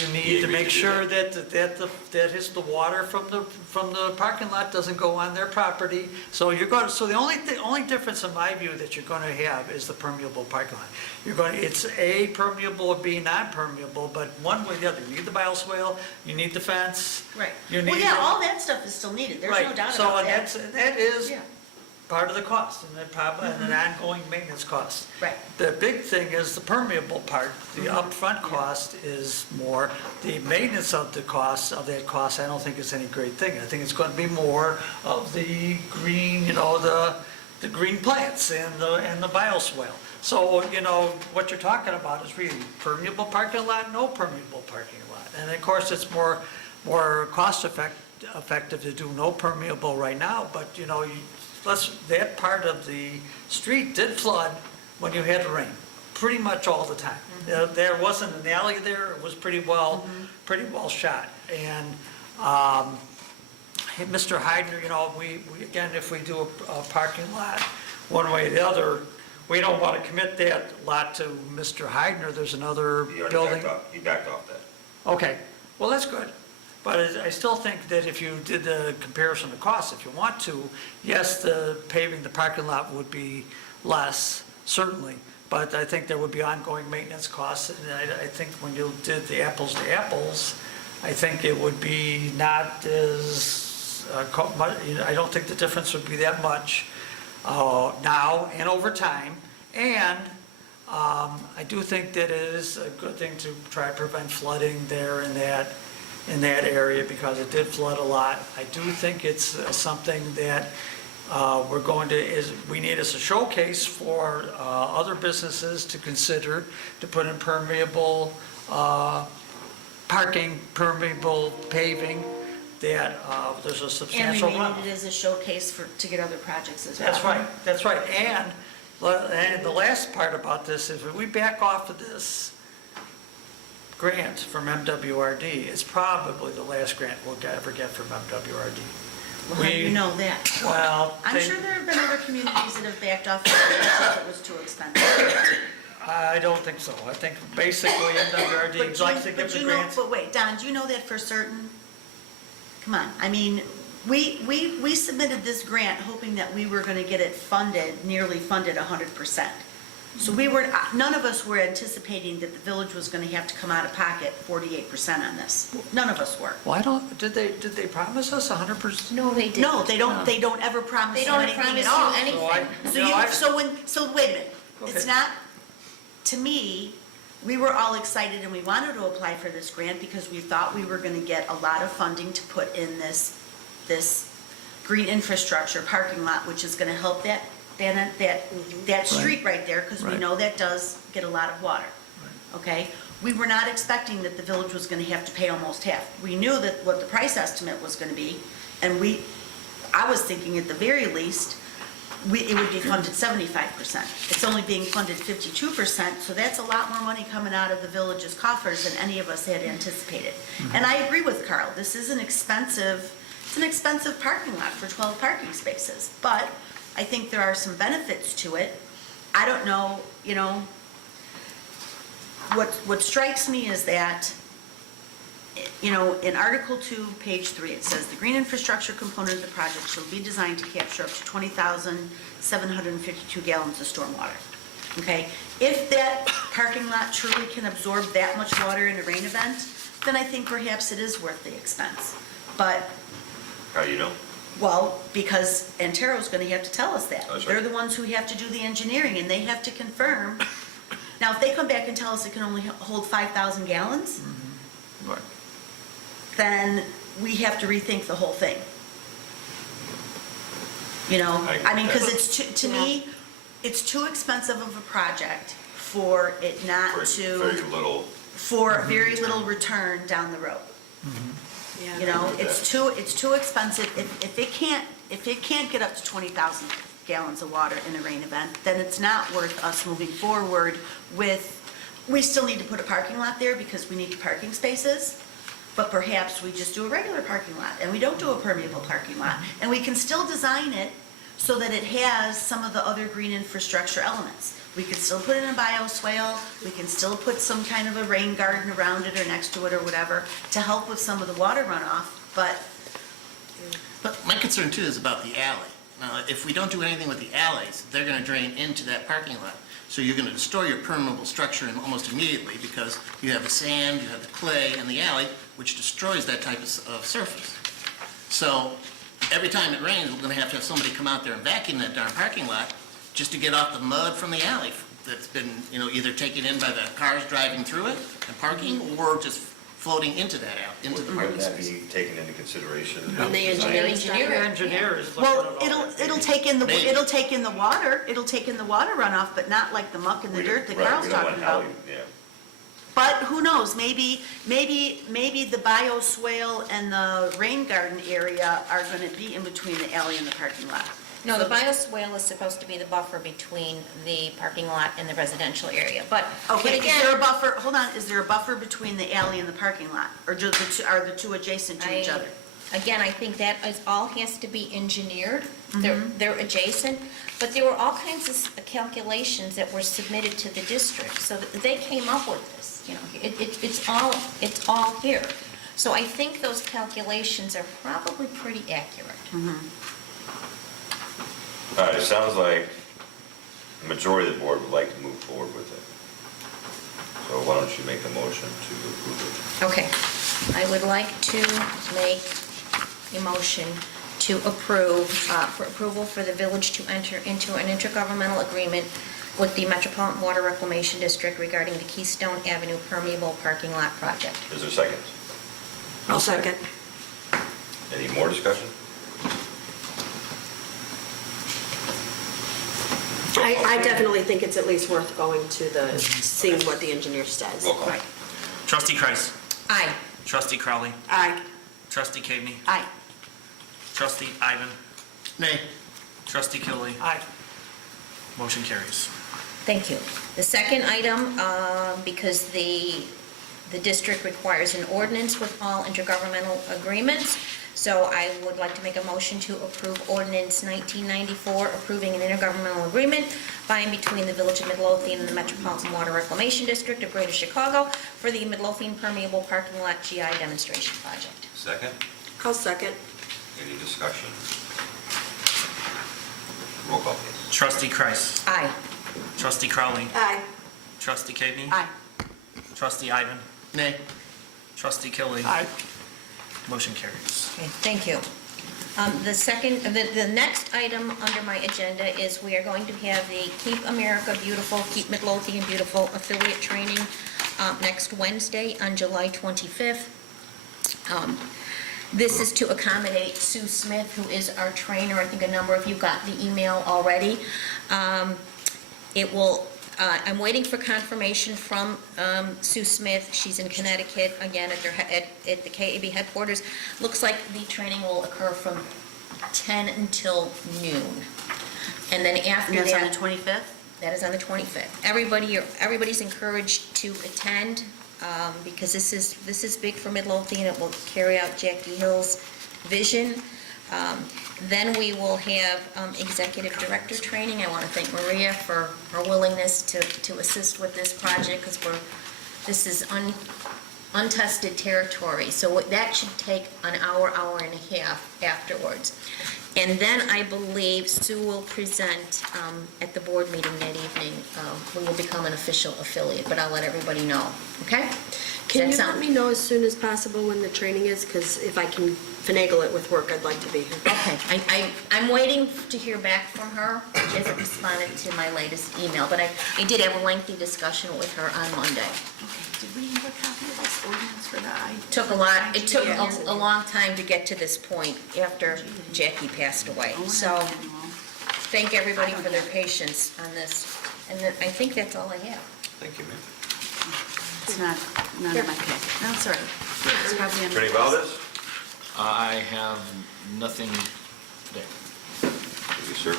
You need to make sure that the water from the parking lot doesn't go on their property. So the only difference in my view that you're going to have is the permeable parking lot. It's A, permeable, or B, non-permeable, but one way or the other. You need the bioswale, you need the fence. Right. You Well, need yeah, the- all that stuff is still needed, there's no Right, doubt so about that. that is Yeah. part of the cost, and an ongoing maintenance cost. Right. The big thing is the permeable part, the upfront cost is more, the maintenance of that cost, I don't think is any great thing. I think it's going to be more of the green, you know, the green plants and the bioswale. So, you know, what you're talking about is really permeable parking lot, no permeable parking lot. And of course, it's more cost effective to do no permeable right now, but, you know, that part of the street did flood when you had rain, pretty much all the time. There wasn't an alley there, it was pretty well shot. And Mr. Heidner, you know, we again, if we do a parking lot one way or the other, we don't want to commit that lot to Mr. Heidner, there's another building. He backed off that. Okay, well, that's good. But I still think that if you did the comparison of costs, if you want to, yes, the paving the parking lot would be less, certainly. But I think there would be ongoing maintenance costs. And I think when you did the apples to apples, I think it would be not as, I don't think the difference would be that much now and over time. And I do think that it is a good thing to try to prevent flooding there in that area because it did flood a lot. I do think it's something that we need as a showcase for other businesses to consider to put in permeable parking, permeable paving, that there's a substantial And we runoff. need it as a showcase to get other projects as well. That's right. And the last part about this is if we back off of this grant from MWRD, it's probably the last grant we'll ever get from MWRD. Well, how do you know that? Well, I'm sure there have been other communities that have backed off of it because it was too expensive. I don't think so. I think basically MWRD likes to give the grants. But wait, Don, do you know that for certain? Come on, I mean, we submitted this grant hoping that we were gonna get it funded, nearly funded 100%. So none of us were anticipating that the village was gonna have to come out of pocket 48% on this. None of us were. Did they promise us 100%? No, they didn't. No, they don't ever promise They you don't anything promise at all. you anything. So wait a minute, it's Okay. not, to me, we were all excited and we wanted to apply for this grant because we thought we were gonna get a lot of funding to put in this green infrastructure parking lot, which is gonna help that street right there, because we Right. know that does get a lot of water. Okay? We were not expecting that the village was gonna have to pay almost half. We knew that what the price estimate was gonna be, and I was thinking at the very least, it would be funded 75%. It's only being funded 52%, so that's a lot more money coming out of the village's coffers than any of us had anticipated. And I agree with Carl, this is an expensive parking lot for 12 parking spaces, but I think there are some benefits to it. I don't know, you know, what strikes me is that, you know, in Article 2, page 3, it says, "The green infrastructure component of the project shall be designed to capture up to 20,752 gallons of stormwater." Okay? If that parking lot truly can absorb that much water in a rain event, then I think perhaps it is worth the expense. But How do you know? Well, because Antero's gonna have to tell us that. That's right. They're the ones who have to do the engineering, and they have to confirm. Now, if they come back and tell us it can only hold 5,000 gallons, Right. then we have to rethink the whole thing. You know, I agree I mean, with because that. it's, to me, it's too expensive of a project for it not Very to, little. for very little return down the road. You know, it's too expensive. If it can't get up to 20,000 gallons of water in a rain event, then it's not worth us moving forward with, we still need to put a parking lot there because we need parking spaces, but perhaps we just do a regular parking lot and we don't do a permeable parking lot. And we can still design it so that it has some of the other green infrastructure elements. We could still put in a bioswale, we can still put some kind of a rain garden around it or next to it or whatever to help with some of the water runoff, but But my concern too is about the alley. Now, if we don't do anything with the alleys, they're gonna drain into that parking lot. So you're gonna destroy your permeable structure almost immediately because you have the sand, you have the clay in the alley, which destroys that type of surface. So every time it rains, we're gonna have somebody come out there and vacuum that darn parking lot just to get off the mud from the alley that's been, either taken in by the cars driving through it and parking, or just floating into that alley, into the Would parking that space. be taken into consideration? And the engineering stuff. Your engineer is looking at well, all that. it'll take in the, Maybe. it'll take in the water runoff, but not like the muck and the dirt that Right, Carl's we don't talking want about. alley, yeah. But who knows, maybe the bioswale and the rain garden area are gonna be in between the alley and the parking lot. No, the bioswale is supposed to be the buffer between the parking lot and the residential area, but Okay, again, is there a buffer, hold on, is there a buffer between the alley and the parking lot? Or are the two adjacent to each other? Again, I think that all has to be engineered. Mm-hmm. They're adjacent, but there were all kinds of calculations that were submitted to the district, so that they came up with this, it's all here. So I think those calculations are probably pretty accurate. All right, it sounds like the majority of the board would like to move forward with it. So why don't you make a motion to approve Okay, I would like to make a motion to approve, for approval for the village to enter into an intergovernmental agreement with the Metropolitan Water Reclamation District regarding the Keystone Avenue permeable parking lot project. it? Is there a second? I'll second. Any more discussion? I definitely think it's at least worth going to seeing what the engineer says. Roll call. Trustee Kreis. Aye. Trustee Crowley. Aye. Trustee Kaveny. Aye. Trustee Ivan. Nay. Trustee Killy. Aye. Motion carries. Thank you. The second item, because the district requires an ordinance with all intergovernmental agreements, so I would like to make a motion to approve ordinance 1994, approving an intergovernmental agreement by and between the Village of Midlothian and the Metropolitan Water Reclamation District of Greater Chicago for the Midlothian Permeable Parking Lot GI Demonstration Project. Second? I'll second. Any discussion? Roll call, please. Trustee Kreis. Aye. Trustee Crowley. Aye. Trustee Kaveny. Aye. Trustee Ivan. Nay. Trustee Killy. Aye. Motion carries. Okay, thank you. The next item under my agenda is we are going to have the Keep America Beautiful, Keep Midlothian Beautiful affiliate training next Wednesday on July 25th. This is to accommodate Sue Smith, who is our trainer. I think a number of you got the email already. I'm waiting for confirmation from Sue Smith. She's in Connecticut, again, at the KAB headquarters. Looks like the training will occur from 10 until noon. And then after And that... that's on the 25th? That is on the 25th. Everybody's encouraged to attend because this is big for Midlothian. It will carry out Jackie Hill's vision. Then we will have executive director training. I want to thank Maria for her willingness to assist with this project because this is untested territory. So that should take an hour, hour and a half afterwards. And then I believe Sue will present at the board meeting that evening. We will become an official affiliate, but I'll let everybody know, okay? Can you Does that let sound- me know as soon as possible when the training is? Because if I can finagle it with work, I'd like to be here. Okay, I'm waiting to hear back from her. She hasn't responded to my latest email, but I did have a lengthy discussion with her on Monday. Okay, did we have a copy of this ordinance for the I? It took a long time to get to this point after Jackie passed away. So thank everybody for their patience on this. And I think that's all I have. Thank you, ma'am. It's not in my packet. No, it's all right. It's probably under- Attorney Valdez? I have nothing today. Thank you, sir.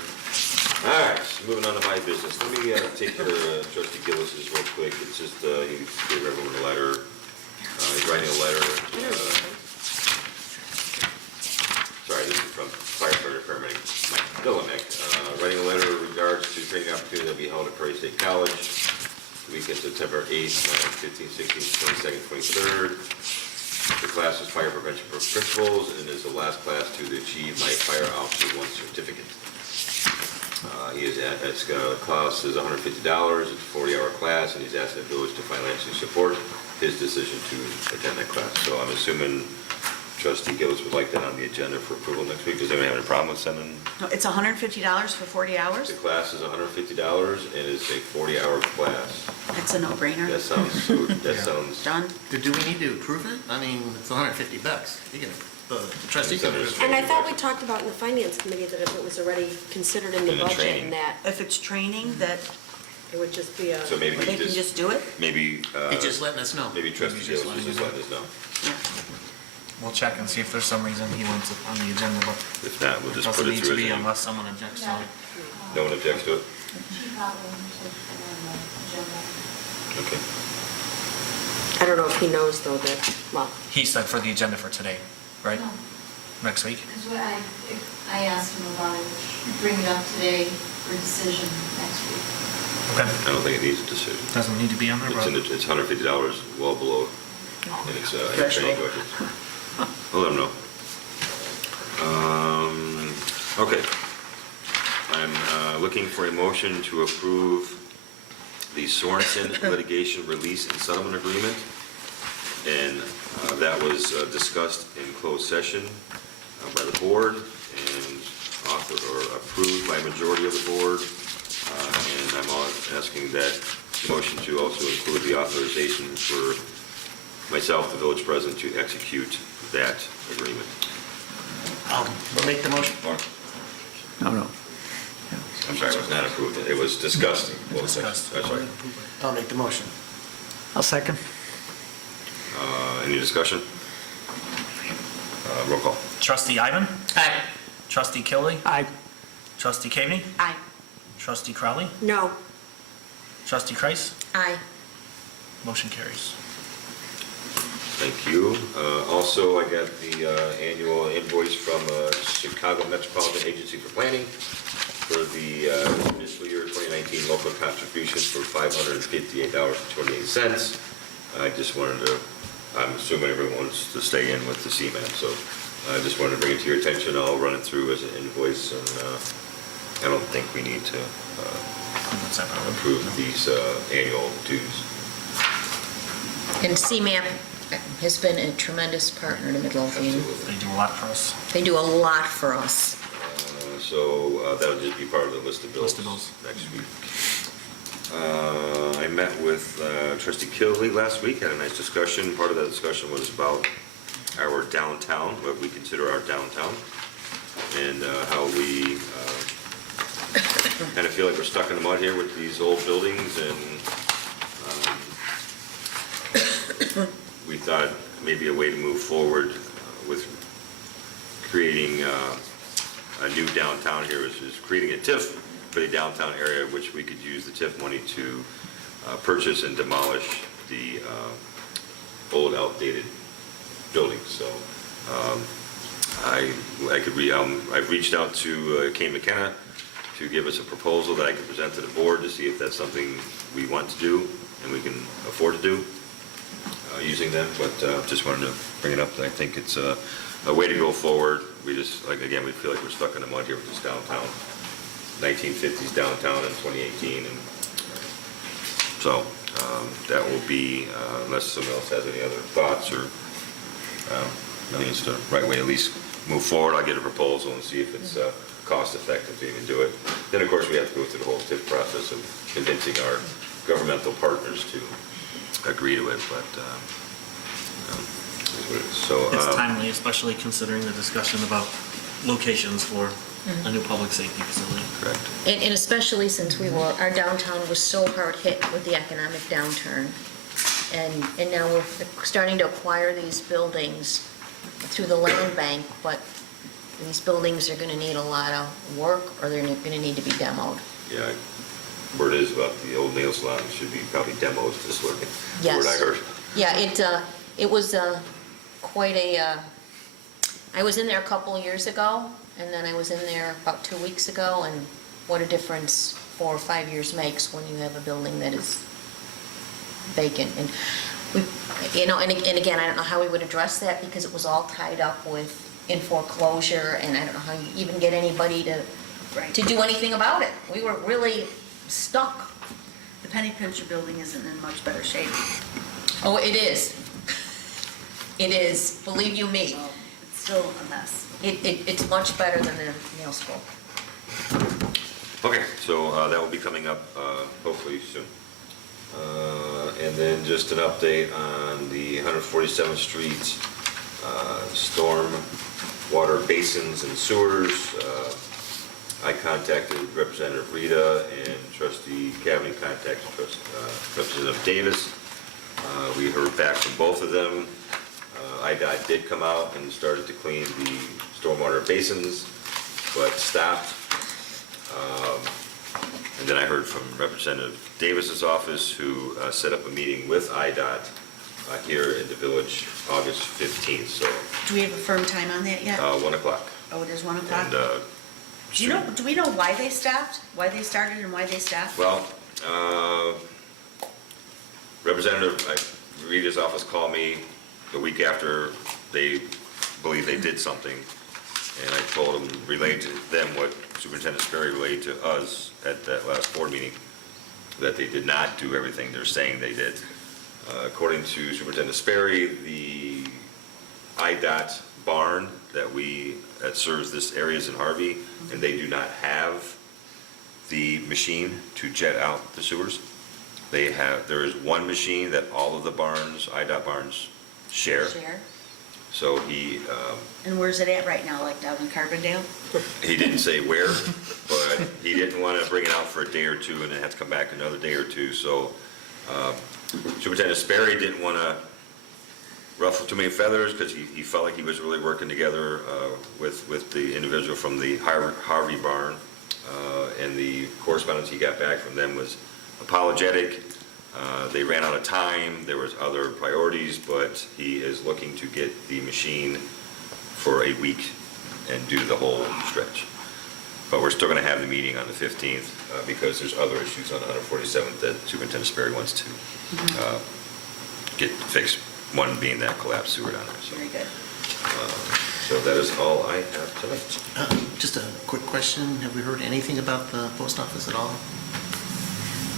All right, so moving on to my business. Let me take care of Trustee Gillis's real quick. It's just, he gave everyone a letter. He's writing a letter. Sorry, this is from firefighter paramedic Mike Dillonick. Writing a letter in regards to training opportunity that will be held at Prairie State College the weekend September 8th, 9th, 15th, 16th, 22nd, 23rd. The class is fire prevention for principals and is the last class to achieve Night Fire Officer 1 certificate. He is at class is $150. It's a 40-hour class, and he's asking the village to financially support his decision to attend that class. So I'm assuming Trustee Gillis would like that on the agenda for approval next week. Does anyone have any problem with sending? No, it's $150 for 40 hours? The class is $150 and it's a 40-hour class. That's a no-brainer. That sounds. Done? Do we need to approve it? I mean, it's $150. You can, the trustee can approve it. And I thought we talked about in the finance committee that if it was already considered in the In the budget training. and that If it's training, that it would just be a. So maybe they can just do it? maybe, He's just letting us know. maybe Trustee Maybe Gillis just is just letting us know. Yeah. We'll check and see if there's some reason he wants it on the agenda, but If not, we'll it just doesn't put it need to through be as an. unless someone objects to it. No one objects to it? Okay. I don't know if he knows though that, well, He said for the agenda for today, right? No. Next week? Because what I asked him about it, bring it up today for decision next week. Okay. I don't think it needs a decision. Doesn't need to be on there, It's in but the, it's $150, well below, and it's, in the training budget. I'll let them know. Okay. I'm looking for a motion to approve the Sorensen litigation release and settlement agreement. And that was discussed in closed session by the board and authored or approved by a majority of the board. And I'm asking that motion to also include the authorization for myself, the village president, to execute that agreement. I'll make the motion. No. I'm sorry, it was not approved. It was discussed. in closed session. Discussed. That's right. I'll make the motion. I'll second. Any discussion? Roll call. Trustee Ivan? Aye. Trustee Killy? Aye. Trustee Kaveny? Aye. Trustee Crowley? no. Trustee Kreis? Aye. Motion carries. Thank you. Also, I got the annual invoice from Chicago Metropolitan Agency for Planning for the fiscal year 2019 local contributions for $558.28. I just wanted to, I'm assuming everyone wants to stay in with the CMAP, so I just wanted to bring it to your attention. I'll run it through as an invoice, and I don't think we need to approve these annual dues. And CMAP has been a tremendous partner to Midlothian. They do a lot for us. They do a lot for us. So that'll just be part of the list of bills. List of bills. Next week. I met with Trustee Kilby last week, had a nice discussion. Part of that discussion was about our downtown, what we consider our downtown, and how we kind of feel like we're stuck in the mud here with these old buildings, and we thought maybe a way to move forward with creating a new downtown here is creating a TIF for the downtown area, which we could use the TIF money to purchase and demolish the old outdated buildings. So I've reached out to Kane McKenna to give us a proposal that I can present to the board to see if that's something we want to do and we can afford to do using them, but just wanted to bring it up. I think it's a way to go forward. We just, like, again, we feel like we're stuck in the mud here with this downtown, 1950s downtown in 2018. And so That will be, unless someone else has any other thoughts or I think it's the right way to at least move forward. I'll get a proposal and see if it's cost-effective to even do it. Then, of course, we have to go through the whole TIF process of convincing our governmental partners to agree to it, but is what it is. So, It's timely, especially considering the discussion about locations for a new public safety facility. correct. And especially since our downtown was so hard hit with the economic downturn. And now we're starting to acquire these buildings through the land bank, but these buildings are gonna need a lot of work, or they're gonna need to be demoed. Yeah, word is about the old nail salon should be probably demoed this way. Yes. Word I heard. Yeah, it was quite a, I was in there a couple of years ago, and then I was in there about 2 weeks ago, and what a difference 4 or 5 years makes when you have a building that is vacant. And we, and again, I don't know how we would address that, because it was all tied up with in foreclosure, and I don't know how you even get anybody to do anything about it. We were really stuck. The Penny Pincher building isn't in much better shape. Oh, it is. It is, believe you me. So it's still a mess. It's much better than the nail school. Okay, so that will be coming up hopefully soon. And then just an update on the 147th Street storm water basins and sewers. I contacted Representative Rita, and Trustee Cavaney contacted Representative Davis. We heard back from both of them. IDOT did come out and started to clean the stormwater basins, but stopped. And then I heard from Representative Davis's office, who set up a meeting with IDOT here in the village August 15th, so Do we have a firm time on that yet? 1 o'clock. Oh, it is 1 o'clock? And Do we know why they stopped? Why they started and why they stopped? well, Representative Rita's office called me the week after they believe they did something, and I told them, relayed to them what Superintendent Sperry relayed to us at that last board meeting, that they did not do everything they're saying they did. According to Superintendent Sperry, the IDOT barn that serves this areas in Harvey, and they do not have the machine to jet out the sewers. There is one machine that all of the barns, IDOT barns, share. So And where's it at right now, like down in Carbondale? he didn't say where, but he didn't want to bring it out for a day or two and then have to come back another day or two. So Superintendent Sperry didn't want to ruffle too many feathers, because he felt like he was really working together with the individual from the Harvey barn. And the correspondence he got back from them was apologetic. They ran out of time. There was other priorities, but he is looking to get the machine for a week and do the whole stretch. But we're still going to have the meeting on the 15th because there's other issues on 147th that Superintendent Sperry wants to get fixed. One being that collapsed sewer down there. So, Very good. so that is all I have tonight. Just a quick question. Have we heard anything about the post office at all?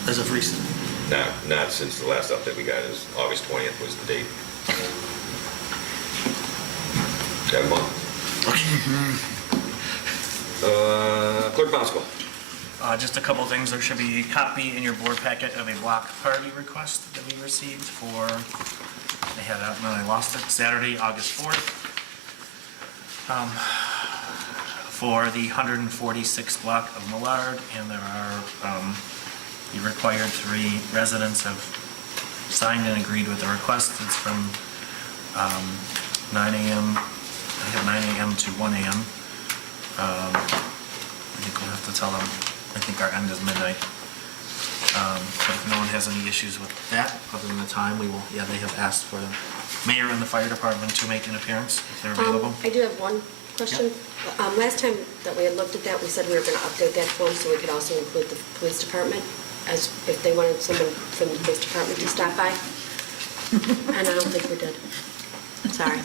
As of recent? Not since the last update we got. Is August 20th was the date. Got a month. Clerk Bonsko. Just a couple things. There should be a copy in your board packet of a block party request that we received for, they had it out and then I lost it, Saturday, August 4th. For the 146th block of Millard, and there are, the required 3 residents have signed and agreed with the request. It's from 9 a.m., I have 9 a.m. to 1 a.m. I think we'll have to tell them, I think our end is midnight. But if no one has any issues with that, other than the time, we will, yeah, they have asked for the mayor and the fire department to make an appearance if they're available. I do have one question. Last time that we had looked at that, we said we were going to update that form so we could also include the police department, as if they wanted someone from the police department to stop by. And I don't think we did. Sorry.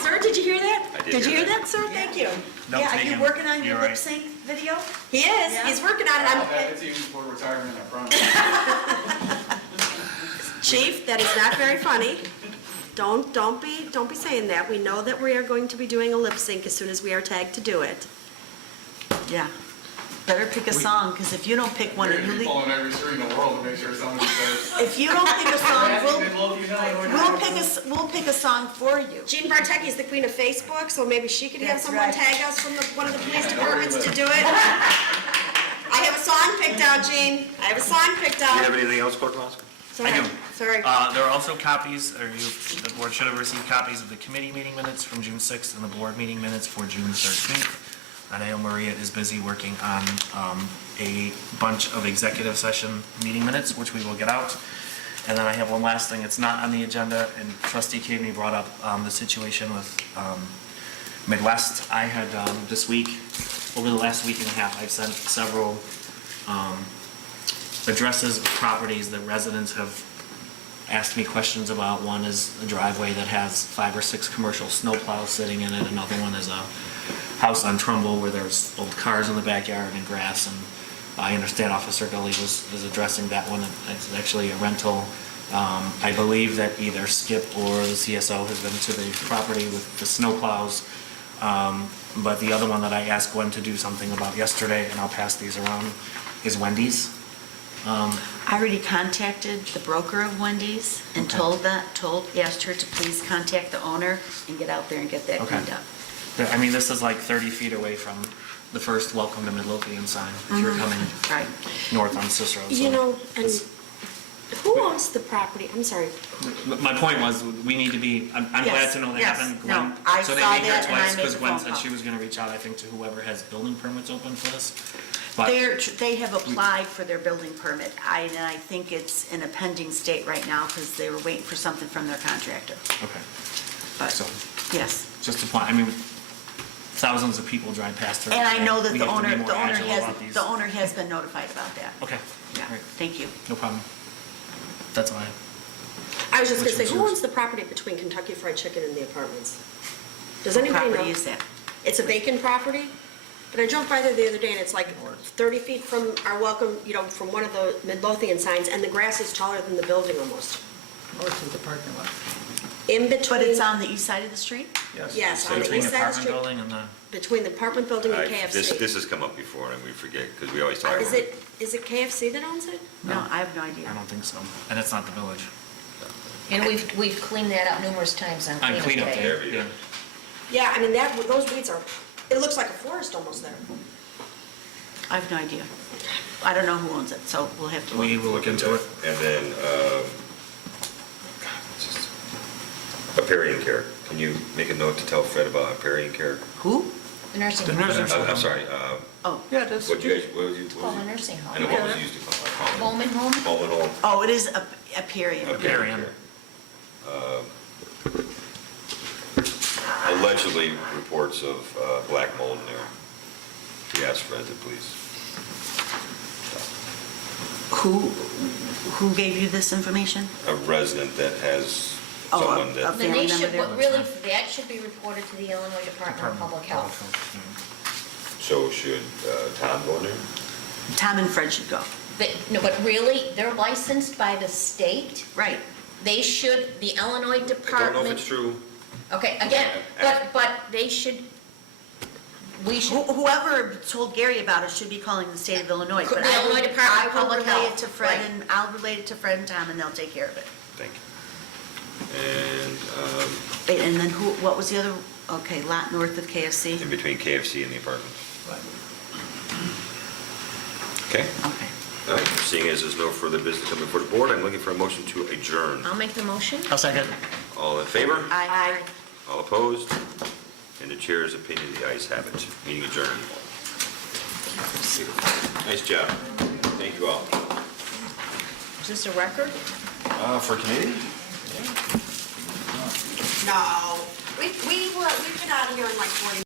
Sir, did you hear that? I Did you hear that, sir? Thank you. No, Yeah, are you taken. working on your You're lip right. sync video? He is, Yeah. he's working on it. I'll I'm, have it to you before retirement, I promise. Chief, that is not very funny. Don't be saying that. We know that we are going to be doing a lip sync as soon as we are tagged to do it. Yeah. Better pick a song, because if you don't pick one, You're and gonna you be leave, pulling every string in the world to make sure someone says. if you don't pick a song, Midlothian, we'll pick a song for you. Jean Bartecki is the queen of Facebook, so maybe she could have That's someone right. tag us from one of the police departments to do it. I have a song picked out, Jean. I have a song picked Do you have out. anything else, Clerk Laska? Sorry, I do. sorry. There are also copies, or the board should have received copies of the committee meeting minutes from June 6th and the board meeting minutes for June 13th. I know Maria is busy working on a bunch of executive session meeting minutes, which we will get out. And then I have one last thing, it's not on the agenda, and trustee Kaveny brought up the situation with Midwest. I had this week, over the last week and a half, I've sent several addresses of properties that residents have asked me questions about. One is a driveway that has 5 or 6 commercial snowplows sitting in it. Another one is a house on Trumbull where there's old cars in the backyard and grass. And I understand Officer Gully was addressing that one. It's actually a rental. I believe that either Skip or the CSO has been to the property with the snowplows. But the other one that I asked Gwen to do something about yesterday, and I'll pass these around, is Wendy's. I already contacted the broker of Wendy's and asked her to please contact the owner and get out there and get that Okay. cleaned up. I mean, this is like 30 feet away from the first Welcome to Midlothian sign, if you're coming Right. north on Cicero. So You know, and it's- who owns the property? I'm sorry. My point was, we need to be, I'm glad Yes, to know that yes, happened. no, Gwen- I So they saw meet here that and I twice, made because the Gwen phone said call. she was gonna reach out, I think, to whoever has building permits open for this. But They have applied for their building permit. I think it's in a pending state right now because they were waiting for something from their contractor. Okay, But, so, yes. just a point, I mean, thousands of people drive past there. And I know that We the have to be owner, more agile about these. the owner has been notified about that. Okay, Yeah, great, thank you. no problem. That's all I have. I was just Which gonna say, one's who yours? owns the property between Kentucky Fried Chicken and the apartments? Does What anybody know? property is that? It's a vacant property, but I drove by there the other day and it's like 30 feet from our welcome, from one of the Midlothian signs, and the grass is taller than the building almost. North of the parking lot. In between. But it's on the east side of the street? Yes, on the Between east the side of the apartment street, building and the, between the apartment building and This KFC. has come up before, and we forget, because we always talk about Is it KFC that owns it? No, I have no idea. I don't think so, and it's not the village. And we've cleaned that up numerous times on On cleanup cleanup day. day, yeah. Yeah, I mean, those weeds are, it looks like a forest almost there. I have no idea. I don't know who owns it, so we'll have to We look. will look into it. And then, Aparian care. Can you make a note to tell Fred about Aparian care? Who? The nursing The home. nursing home. I'm sorry, Oh, Yeah, it is. what you guys, what was you? Call a nursing I know home. what was used to call it. Bowman home? Bowman home. oh, it is a period. Aparian. Allegedly reports of black mold in there. We asked Fred to please. Who gave you this information? A resident that has Oh, someone a- that, Then Family they should, member but there? really, that should be reported to the Illinois Department of Public Health. so should Tom go in there? Tom and Fred should go. No, but really, they're licensed by the state. Right. They should, the Illinois I don't know if Department. it's true. Okay, again, but they should, we should, Whoever told Gary about it should be calling the state of Illinois. The but I will- Illinois Department of I will Public relay it Health, to Fred right. and, I'll relate it to Fred and Tom and they'll take care of it. Thank you. And Wait, and then what was the other, okay, lot north of KFC? in between KFC and the apartments. Okay. Okay. All right, seeing as there's no further business coming before the board, I'm looking for a motion to adjourn. I'll make the motion. I'll second. All in favor? Aye. All opposed? In the chair's opinion, the ayes have it. Meeting adjourned. Nice job. Thank you all. Is this a record? For committee? No, we've been out of here in like 40